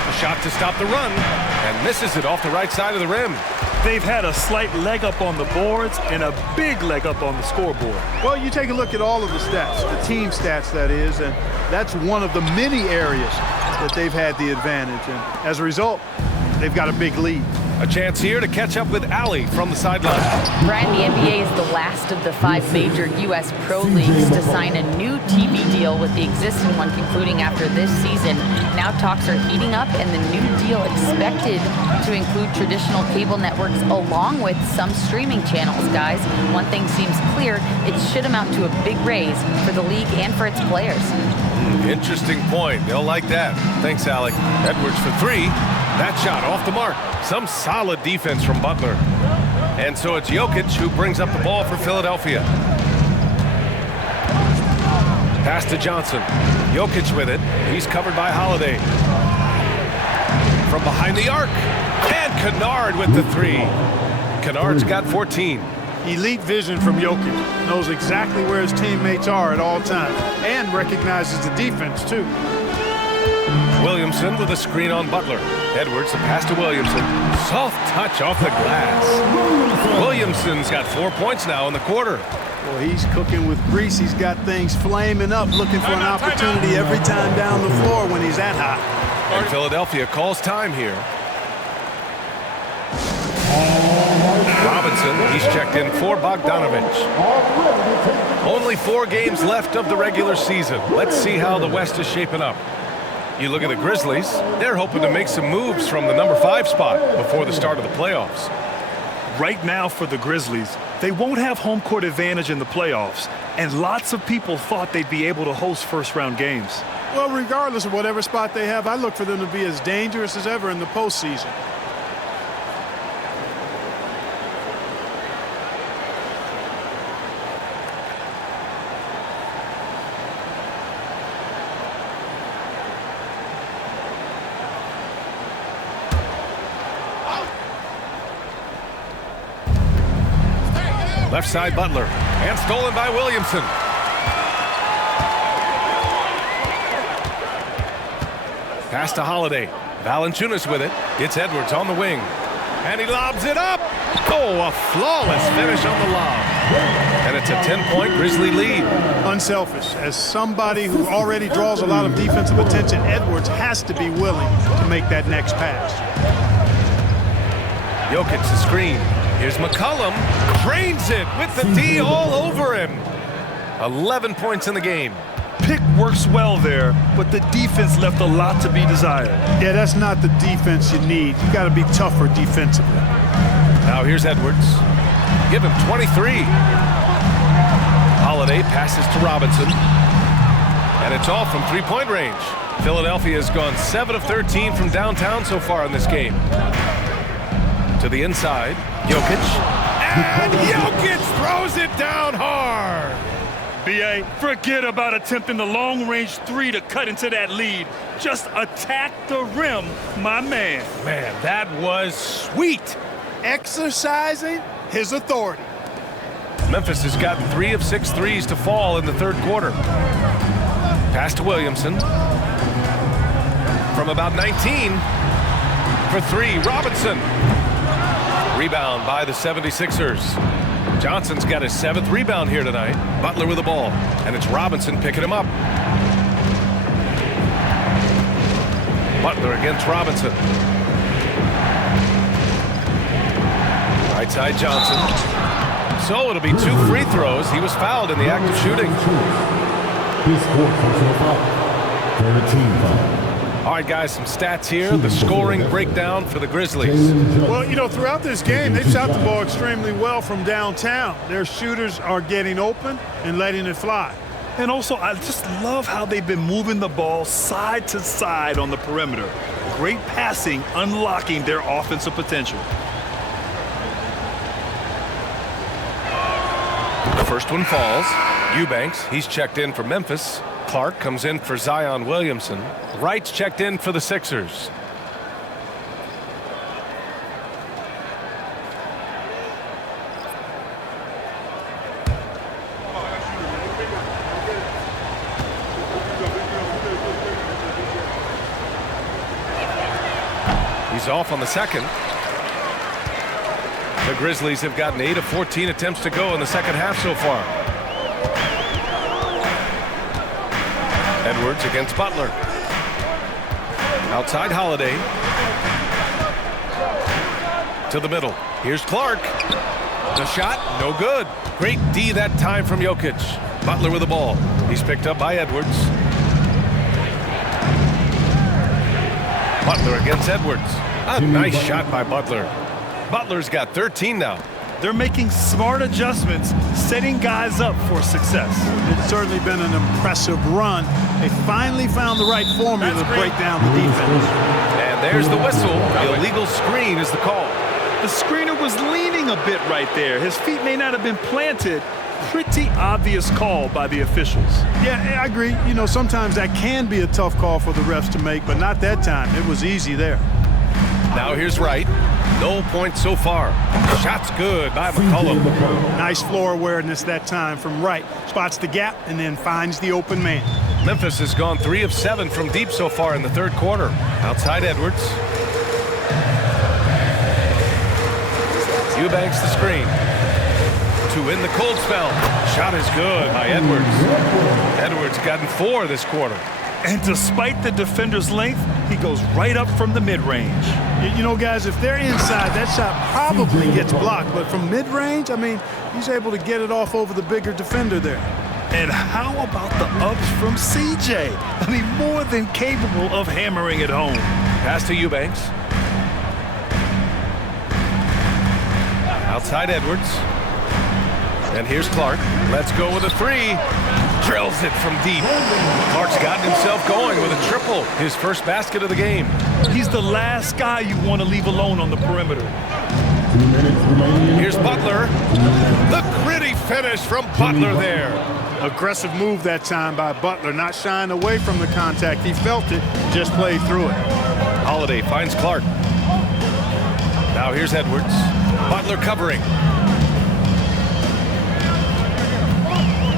A shot to stop the run. And misses it off the right side of the rim. They've had a slight leg up on the boards and a big leg up on the scoreboard. Well, you take a look at all of the stats, the team stats that is, and that's one of the many areas that they've had the advantage. And as a result, they've got a big lead. A chance here to catch up with Allie from the sideline. Brian, the NBA is the last of the 5 major U.S. pro leagues to sign a new TV deal, with the existing one concluding after this season. Now talks are heating up, and the new deal expected to include traditional cable networks along with some streaming channels, guys. One thing seems clear: it should amount to a big raise for the league and for its players. Interesting point. They'll like that. Thanks, Alec. Edwards for 3. That shot off the mark. Some solid defense from Butler. And so it's Jokic who brings up the ball for Philadelphia. Pass to Johnson. Jokic with it. He's covered by Holiday. From behind the arc. And Kennard with the 3. Kennard's got 14. Elite vision from Jokic. Knows exactly where his teammates are at all times. And recognizes the defense, too. Williamson with a screen on Butler. Edwards, the pass to Williamson. Soft touch off the glass. Williamson's got 4 points now in the quarter. Well, he's cooking with grease. He's got things flaming up, looking for an opportunity every time down the floor when he's that hot. And Philadelphia calls time here. Robinson, he's checked in for Bogdanovich. Only 4 games left of the regular season. Let's see how the West is shaping up. You look at the Grizzlies, they're hoping to make some moves from the number 5 spot before the start of the playoffs. Right now for the Grizzlies, they won't have home court advantage in the playoffs, and lots of people thought they'd be able to host first-round games. Well, regardless of whatever spot they have, I look for them to be as dangerous as ever in the postseason. Left side Butler. And stolen by Williamson. Pass to Holiday. Valanciunas with it. It's Edwards on the wing. And he lobs it up. Oh, a flawless finish on the lob. And it's a 10-point Grizzly lead. Unselfish. As somebody who already draws a lot of defensive attention, Edwards has to be willing to make that next pass. Jokic the screen. Here's McCollum. Drains it with the D all over him. 11 points in the game. Pick works well there, but the defense left a lot to be desired. Yeah, that's not the defense you need. You got to be tougher defensively. Now here's Edwards. Give him 23. Holiday passes to Robinson. And it's all from three-point range. Philadelphia has gone 7 of 13 from downtown so far in this game. To the inside, Jokic. And Jokic throws it down hard. BA, forget about attempting the long-range three to cut into that lead. Just attack the rim, my man. Man, that was sweet. Exercising his authority. Memphis has gotten 3 of 6 threes to fall in the third quarter. Pass to Williamson. From about 19 for 3, Robinson. Rebound by the 76ers. Johnson's got his 7th rebound here tonight. Butler with the ball, and it's Robinson picking him up. Butler against Robinson. Right side Johnson. So it'll be 2 free throws. He was fouled in the act of shooting. This court personal foul. 13 foul. All right, guys, some stats here. The scoring breakdown for the Grizzlies. Well, you know, throughout this game, they've shot the ball extremely well from downtown. Their shooters are getting open and letting it fly. And also, I just love how they've been moving the ball side to side on the perimeter. Great passing, unlocking their offensive potential. The first one falls. Eubanks, he's checked in for Memphis. Clark comes in for Zion Williamson. Wright's checked in for the Sixers. He's off on the second. The Grizzlies have gotten 8 of 14 attempts to go in the second half so far. Edwards against Butler. Outside Holiday. To the middle. Here's Clark. The shot, no good. Great D that time from Jokic. Butler with the ball. He's picked up by Edwards. Butler against Edwards. A nice shot by Butler. Butler's got 13 now. They're making smart adjustments, setting guys up for success. It's certainly been an impressive run. They finally found the right formula to break down the defense. And there's the whistle. The illegal screen is the call. The screener was leaning a bit right there. His feet may not have been planted. Pretty obvious call by the officials. Yeah, I agree. You know, sometimes that can be a tough call for the refs to make, but not that time. It was easy there. Now here's Wright. No points so far. Shot's good by McCollum. Nice floor awareness that time from Wright. Spots the gap and then finds the open man. Memphis has gone 3 of 7 from deep so far in the third quarter. Outside Edwards. Eubanks the screen. To in the cold spell. Shot is good by Edwards. Edwards gotten 4 this quarter. And despite the defender's length, he goes right up from the mid-range. You know, guys, if they're inside, that shot probably gets blocked. But from mid-range, I mean, he's able to get it off over the bigger defender there. And how about the ups from CJ? I mean, more than capable of hammering it home. Pass to Eubanks. Outside Edwards. And here's Clark. Let's go with a 3. Drills it from deep. Clark's gotten himself going with a triple. His first basket of the game. He's the last guy you want to leave alone on the perimeter. Here's Butler. The gritty finish from Butler there. Aggressive move that time by Butler, not shying away from the contact. He felt it, just played through it. Holiday finds Clark. Now here's Edwards. Butler covering.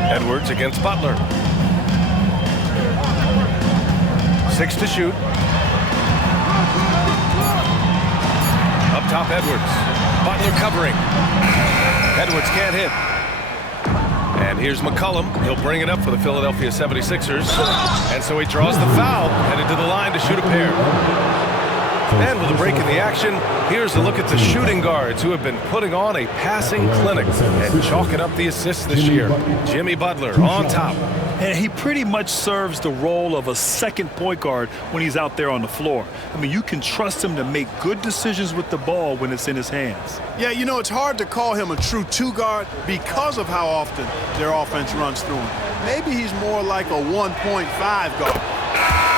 Edwards against Butler. 6 to shoot. Up top, Edwards. Butler covering. Edwards can't hit. And here's McCollum. He'll bring it up for the Philadelphia 76ers. And so he draws the foul, headed to the line to shoot a pair. And with a break in the action, here's a look at the shooting guards who have been putting on a passing clinic and chalking up the assists this year. Jimmy Butler on top. And he pretty much serves the role of a second point guard when he's out there on the floor. I mean, you can trust him to make good decisions with the ball when it's in his hands. Yeah, you know, it's hard to call him a true two-guard because of how often their offense runs through him. Maybe he's more like a 1.5 guard.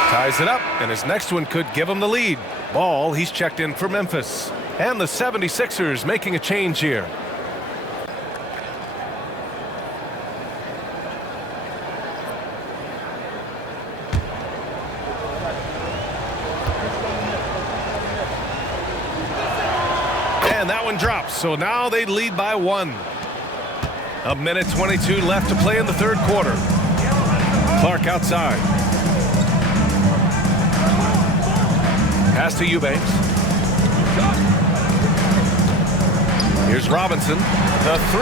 Ties it up, and his next one could give him the lead. Ball, he's checked in for Memphis. And the 76ers making a change here. And that one drops, so now they lead by 1. A minute 22 left to play in the third quarter. Clark outside. Pass to Eubanks. Here's Robinson. The 3.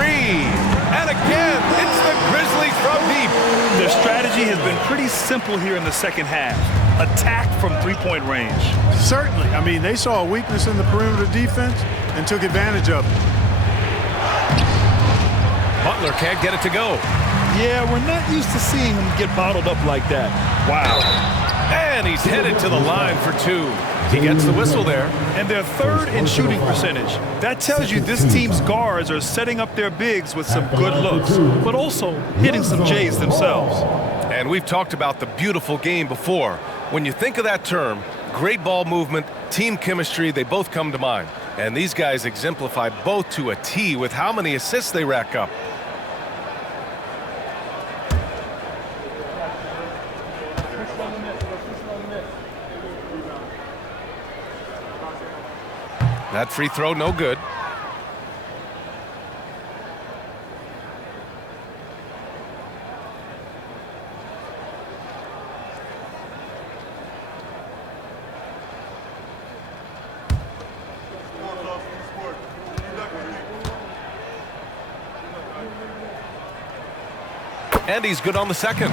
And again, it's the Grizzlies from deep. Their strategy has been pretty simple here in the second half. Attack from three-point range. Certainly. I mean, they saw a weakness in the perimeter defense and took advantage of it. Butler can't get it to go. Yeah, we're not used to seeing him get bottled up like that. Wow. And he's headed to the line for 2. He gets the whistle there. And they're third in shooting percentage. That tells you this team's guards are setting up their bigs with some good looks, but also hitting some J's themselves. And we've talked about the beautiful game before. When you think of that term, great ball movement, team chemistry, they both come to mind. And these guys exemplify both to a T with how many assists they rack up. That free throw, no good. And he's good on the second.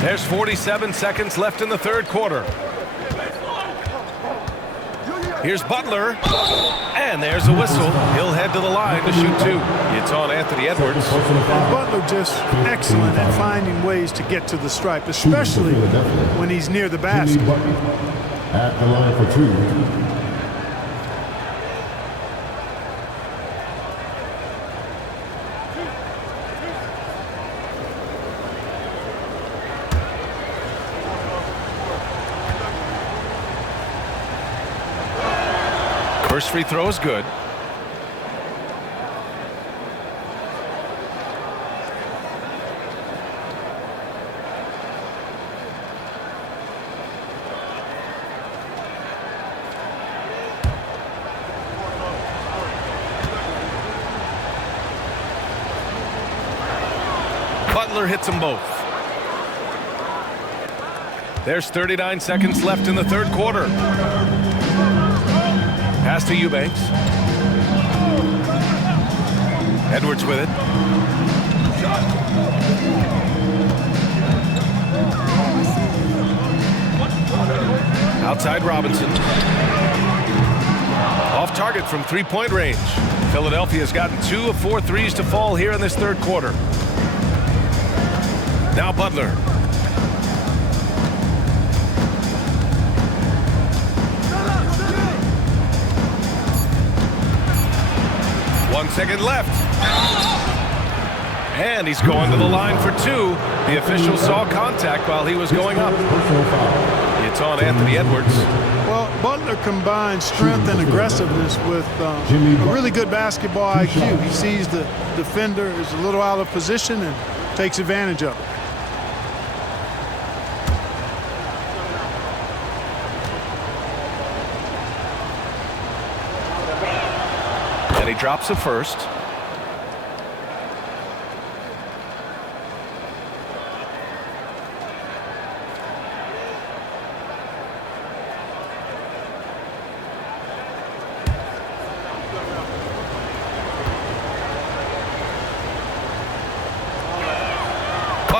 There's 47 seconds left in the third quarter. Here's Butler, and there's a whistle. He'll head to the line to shoot 2. It's on Anthony Edwards. Butler just excellent at finding ways to get to the stripe, especially when he's near the basket. At the line for 2. First free throw is good. Butler hits them both. There's 39 seconds left in the third quarter. Pass to Eubanks. Edwards with it. Outside Robinson. Off target from three-point range. Philadelphia's gotten 2 of 4 threes to fall here in this third quarter. Now Butler. One second left. And he's going to the line for 2. The official saw contact while he was going up. It's on Anthony Edwards. Well, Butler combines strength and aggressiveness with a really good basketball IQ. He sees the defender is a little out of position and takes advantage of it. And he drops it first.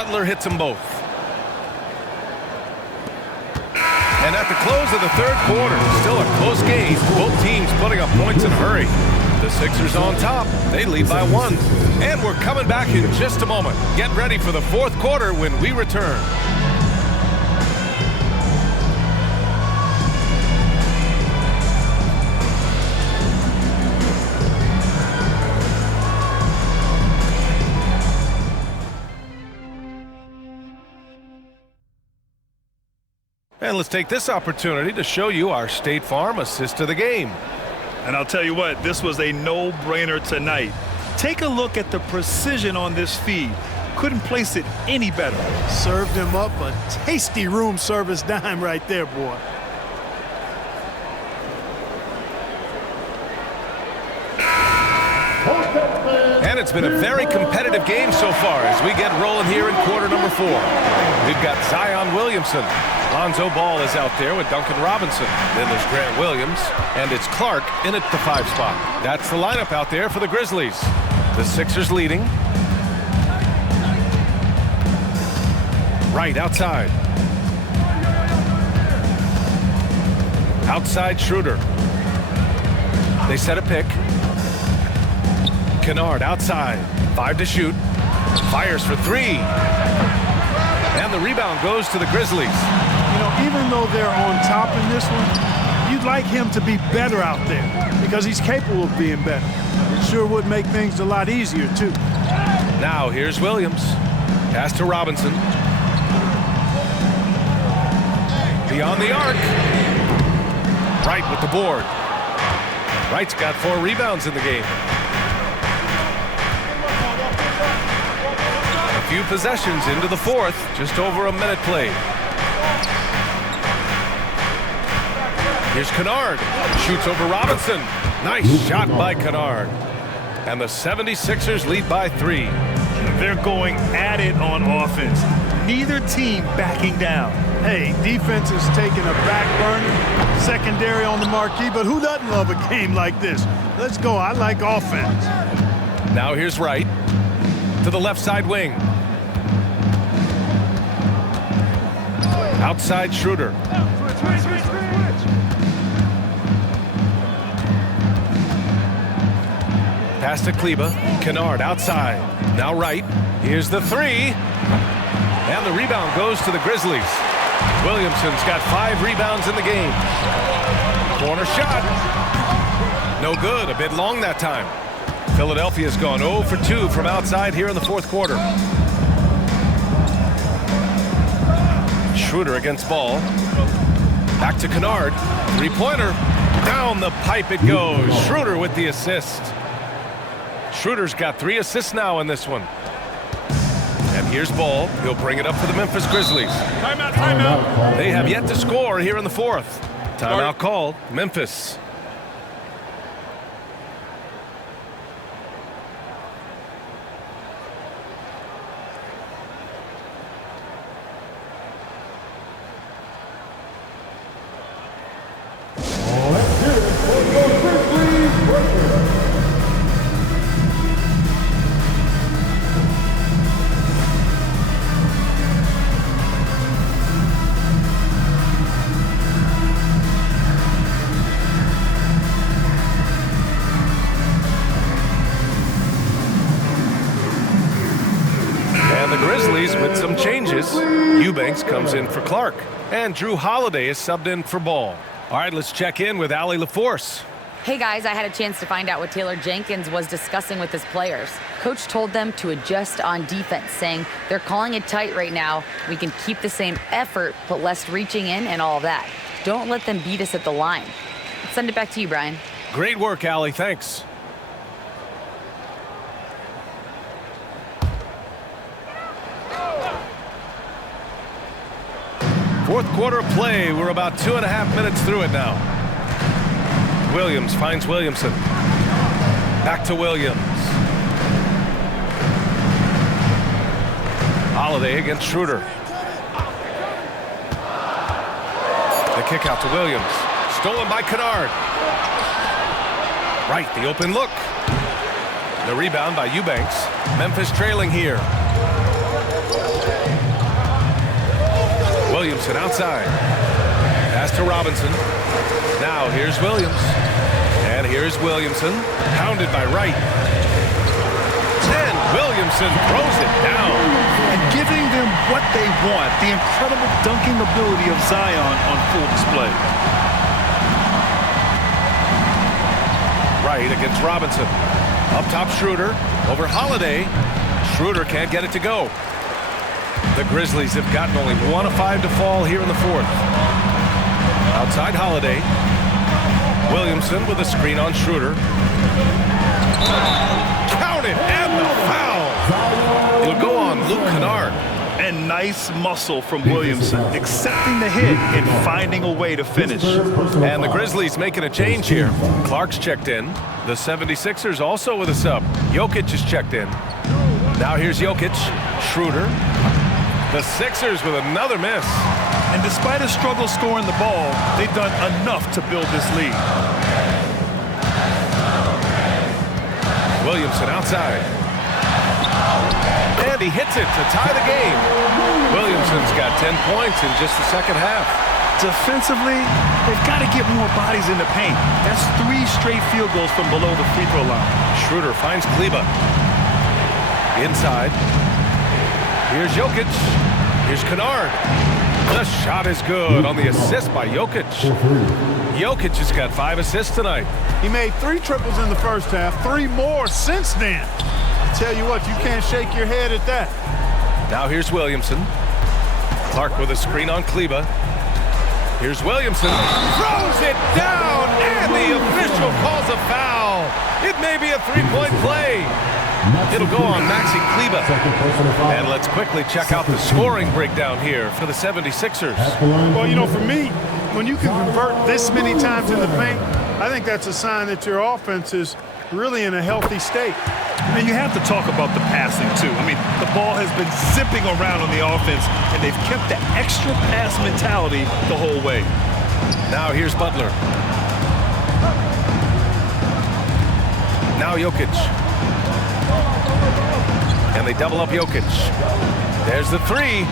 Butler hits them both. And at the close of the third quarter, still a close game. Both teams putting up points in a hurry. The Sixers on top. They lead by 1. And we're coming back in just a moment. Get ready for the fourth quarter when we return. And let's take this opportunity to show you our State Farm assist of the game. And I'll tell you what, this was a no-brainer tonight. Take a look at the precision on this feed. Couldn't place it any better. Served him up a tasty room service dime right there, boy. And it's been a very competitive game so far as we get rolling here in quarter number 4. We've got Zion Williamson. Lonzo Ball is out there with Duncan Robinson. Then there's Grant Williams, and it's Clark in at the 5 spot. That's the lineup out there for the Grizzlies. The Sixers leading. Right outside. Outside Schroeder. They set a pick. Kennard outside. 5 to shoot. Fires for 3. And the rebound goes to the Grizzlies. You know, even though they're on top in this one, you'd like him to be better out there because he's capable of being better. It sure would make things a lot easier, too. Now here's Williams. Pass to Robinson. Beyond the arc. Wright with the board. Wright's got 4 rebounds in the game. A few possessions into the fourth. Just over a minute played. Here's Kennard. Shoots over Robinson. Nice shot by Kennard. And the 76ers lead by 3. They're going at it on offense. Neither team backing down. Hey, defense is taking a back burner, secondary on the marquee, but who doesn't love a game like this? Let's go. I like offense. Now here's Wright to the left side wing. Outside Schroeder. Pass to Kleba. Kennard outside. Now Wright. Here's the 3. And the rebound goes to the Grizzlies. Williamson's got 5 rebounds in the game. Corner shot. No good. A bit long that time. Philadelphia's gone 0 for 2 from outside here in the fourth quarter. Schroeder against Ball. Back to Kennard. 3-pointer. Down the pipe it goes. Schroeder with the assist. Schroeder's got 3 assists now in this one. And here's Ball. He'll bring it up for the Memphis Grizzlies. Timeout, timeout. They have yet to score here in the fourth. Timeout called. Memphis. With some changes, Eubanks comes in for Clark, and Drew Holiday is subbed in for Ball. All right, let's check in with Allie LaForce. Hey guys, I had a chance to find out what Taylor Jenkins was discussing with his players. Coach told them to adjust on defense, saying they're calling it tight right now. We can keep the same effort, but less reaching in and all of that. Don't let them beat us at the line. Let's send it back to you, Brian. Great work, Allie. Thanks. Fourth quarter play. We're about 2.5 minutes through it now. Williams finds Williamson. Back to Williams. Holiday against Schroeder. The kick out to Williams. Stolen by Kennard. Right, the open look. The rebound by Eubanks. Memphis trailing here. Williamson outside. Pass to Robinson. Now here's Williams. And here's Williamson. Pounded by Wright. And Williamson throws it down. And giving them what they want, the incredible dunking ability of Zion on full display. Wright against Robinson. Up top Schroeder. Over Holiday. Schroeder can't get it to go. The Grizzlies have gotten only 1 of 5 to fall here in the fourth. Outside Holiday. Williamson with a screen on Schroeder. Count it, and the foul. It'll go on Luke Kennard. And nice muscle from Williamson, accepting the hit and finding a way to finish. And the Grizzlies making a change here. Clark's checked in. The 76ers also with a sub. Jokic is checked in. Now here's Jokic. Schroeder. The Sixers with another miss. And despite a struggle scoring the ball, they've done enough to build this lead. Williamson outside. And he hits it to tie the game. Williamson's got 10 points in just the second half. Defensively, they've got to get more bodies in the paint. That's 3 straight field goals from below the free throw line. Schroeder finds Kleba. Inside. Here's Jokic. Here's Kennard. The shot is good on the assist by Jokic. Jokic has got 5 assists tonight. He made 3 triples in the first half, 3 more since then. I tell you what, you can't shake your head at that. Now here's Williamson. Clark with a screen on Kleba. Here's Williamson. Throws it down, and the official calls a foul. It may be a 3-point play. It'll go on Maxi Kleba. And let's quickly check out the scoring breakdown here for the 76ers. Well, you know, for me, when you can convert this many times in the paint, I think that's a sign that your offense is really in a healthy state. And you have to talk about the passing, too. I mean, the ball has been zipping around on the offense, and they've kept the extra pass mentality the whole way. Now here's Butler. Now Jokic. And they double up Jokic. There's the 3.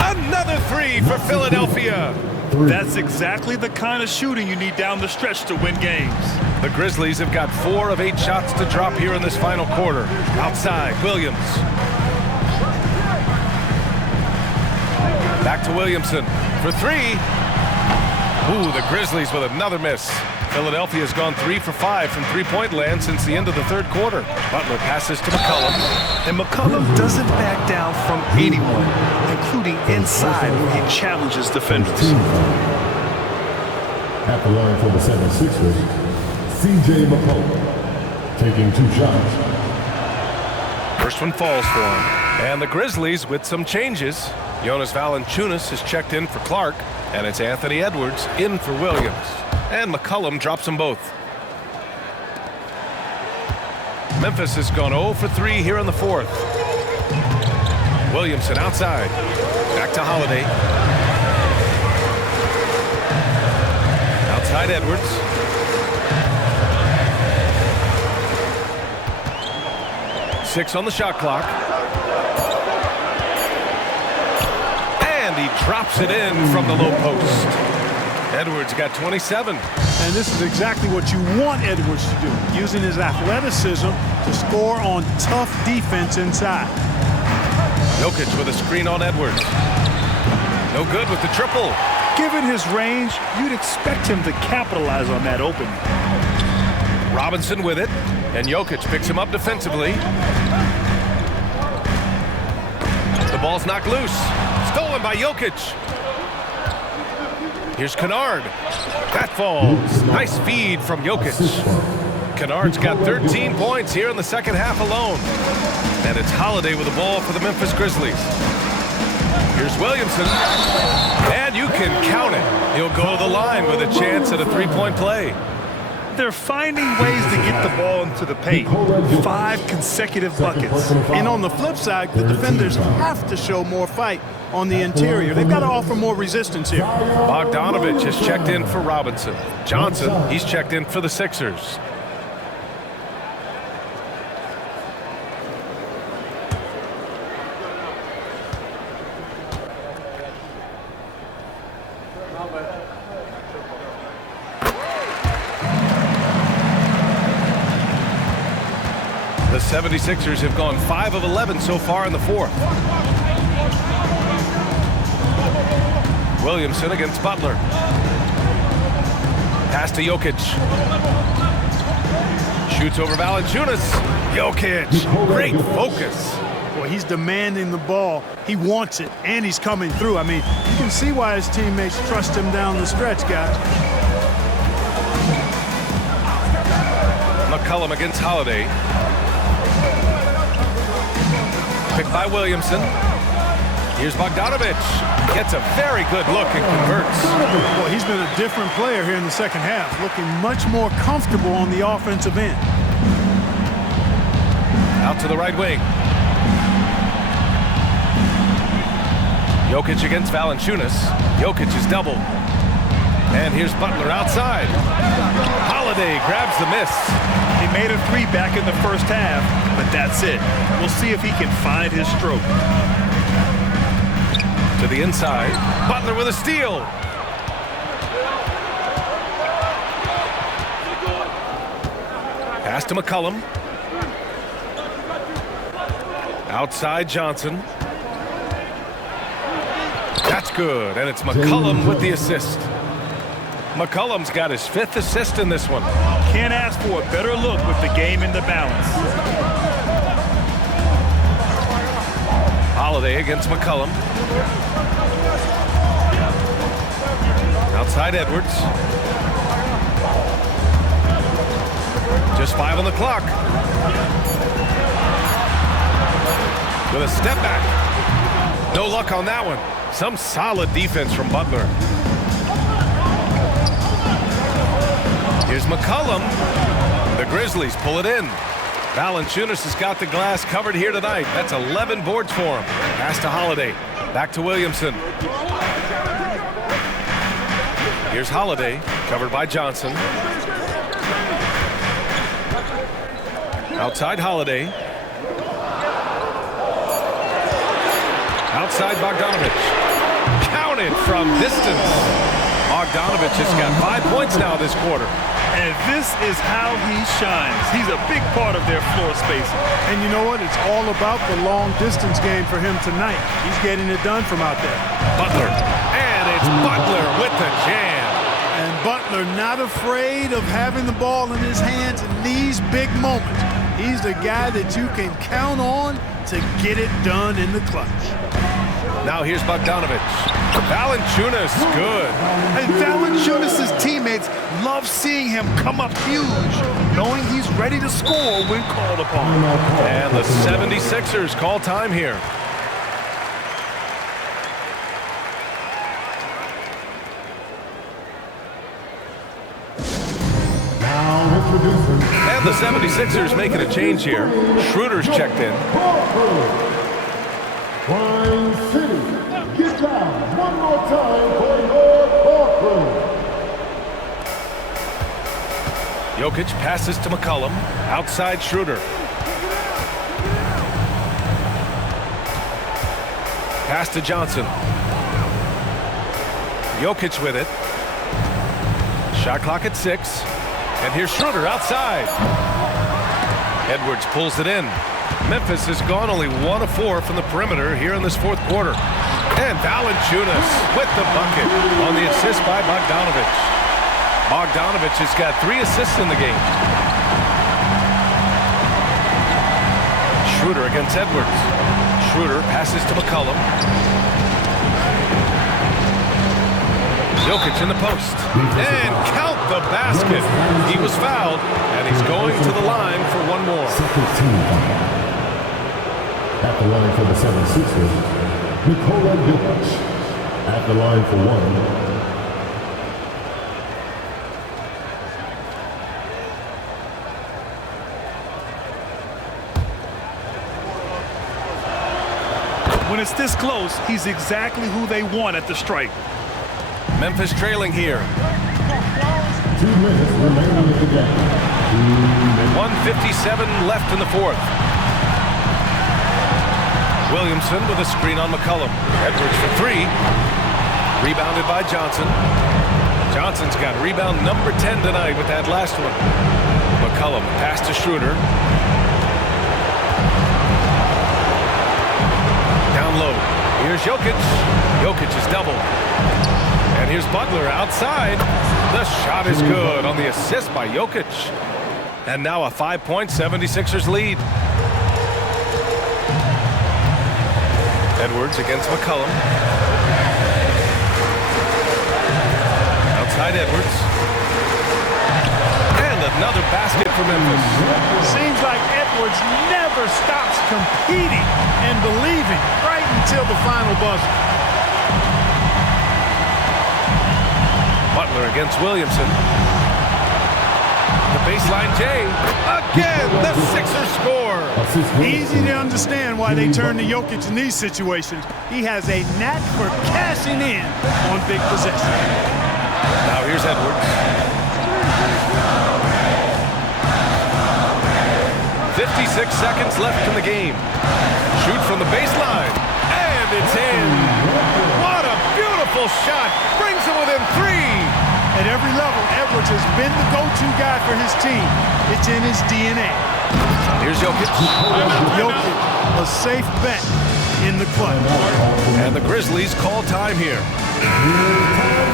Another 3 for Philadelphia. That's exactly the kind of shooting you need down the stretch to win games. The Grizzlies have got 4 of 8 shots to drop here in this final quarter. Outside, Williams. Back to Williamson for 3. Ooh, the Grizzlies with another miss. Philadelphia has gone 3 for 5 from three-point land since the end of the third quarter. Butler passes to McCollum. And McCollum doesn't back down from anyone, including inside where he challenges defenders. At the line for the 76ers, CJ McCollum taking 2 shots. First one falls for him. And the Grizzlies with some changes. Jonas Valanciunas is checked in for Clark, and it's Anthony Edwards in for Williams. And McCollum drops them both. Memphis has gone 0 for 3 here in the fourth. Williamson outside. Back to Holiday. Outside Edwards. Six on the shot clock. And he drops it in from the low post. Edwards got 27. And this is exactly what you want Edwards to do, using his athleticism to score on tough defense inside. Jokic with a screen on Edwards. No good with the triple. Given his range, you'd expect him to capitalize on that opening. Robinson with it, and Jokic picks him up defensively. The ball's knocked loose. Stolen by Jokic. Here's Kennard. That falls. Nice feed from Jokic. Kennard's got 13 points here in the second half alone. And it's Holiday with the ball for the Memphis Grizzlies. Here's Williamson. And you can count it. He'll go to the line with a chance at a three-point play. They're finding ways to get the ball into the paint. 5 consecutive buckets. And on the flip side, the defenders have to show more fight on the interior. They've got to offer more resistance here. Bogdanovich has checked in for Robinson. Johnson, he's checked in for the Sixers. The 76ers have gone 5 of 11 so far in the fourth. Williamson against Butler. Pass to Jokic. Shoots over Valanciunas. Jokic, great focus. Boy, he's demanding the ball. He wants it, and he's coming through. I mean, you can see why his teammates trust him down the stretch, guys. McCollum against Holiday. Picked by Williamson. Here's Bogdanovic. Gets a very good look and converts. Boy, he's been a different player here in the second half, looking much more comfortable on the offensive end. Out to the right wing. Jokic against Valanciunas. Jokic is double. And here's Butler outside. Holiday grabs the miss. He made a three back in the first half, but that's it. We'll see if he can find his stroke. To the inside. Butler with a steal. Pass to McCollum. Outside Johnson. That's good, and it's McCollum with the assist. McCollum's got his 5th assist in this one. Can't ask for a better look with the game in the balance. Holiday against McCollum. Outside Edwards. Just 5 on the clock. With a step back. No luck on that one. Some solid defense from Butler. Here's McCollum. The Grizzlies pull it in. Valanciunas has got the glass covered here tonight. That's 11 boards for him. Pass to Holiday. Back to Williamson. Here's Holiday, covered by Johnson. Outside Holiday. Outside Bogdanovic. Counted from distance. Bogdanovic has got 5 points now this quarter. And this is how he shines. He's a big part of their floor spacing. And you know what? It's all about the long distance game for him tonight. He's getting it done from out there. Butler. And it's Butler with the jam. And Butler not afraid of having the ball in his hands in these big moments. He's the guy that you can count on to get it done in the clutch. Now here's Bogdanovic. Valanciunas, good. And Valanciunas' teammates love seeing him come up huge, knowing he's ready to score when called upon. And the 76ers call time here. And the 76ers making a change here. Schroeder's checked in. Prime City, get down one more time for your courtroom. Jokic passes to McCollum. Outside Schroeder. Pass to Johnson. Jokic with it. Shot clock at 6. And here's Schroeder outside. Edwards pulls it in. Memphis has gone only 1 of 4 from the perimeter here in this fourth quarter. And Valanciunas with the bucket on the assist by Bogdanovic. Bogdanovic has got 3 assists in the game. Schroeder against Edwards. Schroeder passes to McCollum. Jokic in the post. And count the basket. He was fouled, and he's going to the line for 1 more. Second team foul. At the line for the 76ers, Nikola Jokic. At the line for 1. When it's this close, he's exactly who they want at the stripe. Memphis trailing here. 2 minutes remaining in the game. 1:57 left in the fourth. Williamson with a screen on McCollum. Edwards for 3. Rebounded by Johnson. Anderson's got rebound number 10 tonight with that last one. McCollum pass to Schroeder. Down low. Here's Jokic. Jokic is doubled. And here's Butler outside. The shot is good on the assist by Jokic. And now a 5-point 76ers lead. Edwards against McCollum. Outside Edwards. And another basket for Memphis. Seems like Edwards never stops competing and believing right until the final buzzer. Butler against Williamson. The baseline J. Again, the Sixers score. Easy to understand why they turn to Jokic in these situations. He has a knack for cashing in on big possessions. Now here's Edwards. 56 seconds left in the game. Shoot from the baseline. And it's in. What a beautiful shot. Brings it within 3. At every level, Edwards has been the go-to guy for his team. It's in his DNA. Here's Jokic. Jokic, a safe bet in the clutch. And the Grizzlies call time here.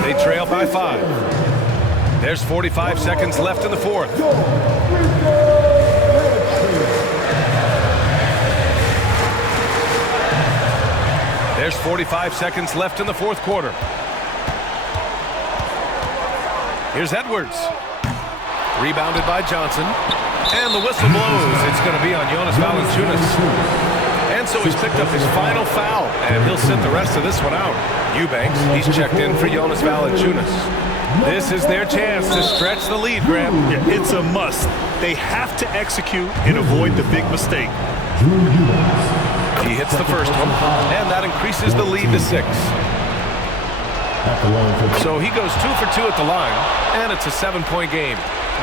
They trail by 5. There's 45 seconds left in the fourth. There's 45 seconds left in the fourth quarter. Here's Edwards. Rebounded by Johnson. And the whistle blows. It's going to be on Jonas Valanciunas. And so he's picked up his final foul. And he'll sit the rest of this one out. Eubanks, he's checked in for Jonas Valanciunas. This is their chance to stretch the lead, Graham. Yeah, it's a must. They have to execute and avoid the big mistake. He hits the first one, and that increases the lead to 6. So he goes 2 for 2 at the line, and it's a 7-point game.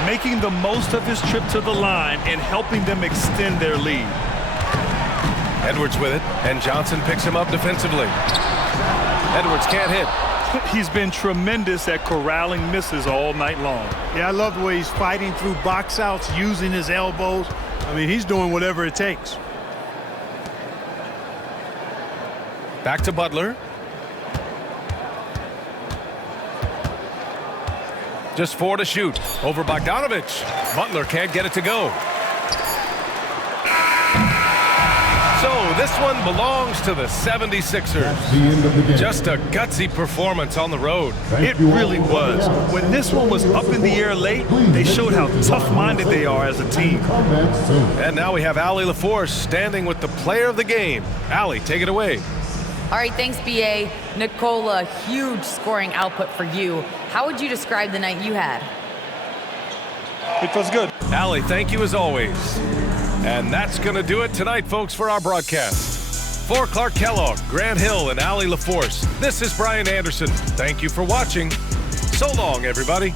Making the most of his trip to the line and helping them extend their lead. Edwards with it, and Johnson picks him up defensively. Edwards can't hit. He's been tremendous at corralling misses all night long. Yeah, I love the way he's fighting through box outs, using his elbows. I mean, he's doing whatever it takes. Back to Butler. Just 4 to shoot. Over Bogdanovich. Butler can't get it to go. So this one belongs to the 76ers. Just a gutsy performance on the road. It really was. When this one was up in the air late, they showed how tough-minded they are as a team. And now we have Allie LaForce standing with the player of the game. Allie, take it away. All right, thanks, B.A. Nikola, huge scoring output for you. How would you describe the night you had? It was good. Allie, thank you as always. And that's going to do it tonight, folks, for our broadcast. For Clark Kellogg, Grant Hill, and Allie LaForce, this is Brian Anderson. Thank you for watching. So long, everybody.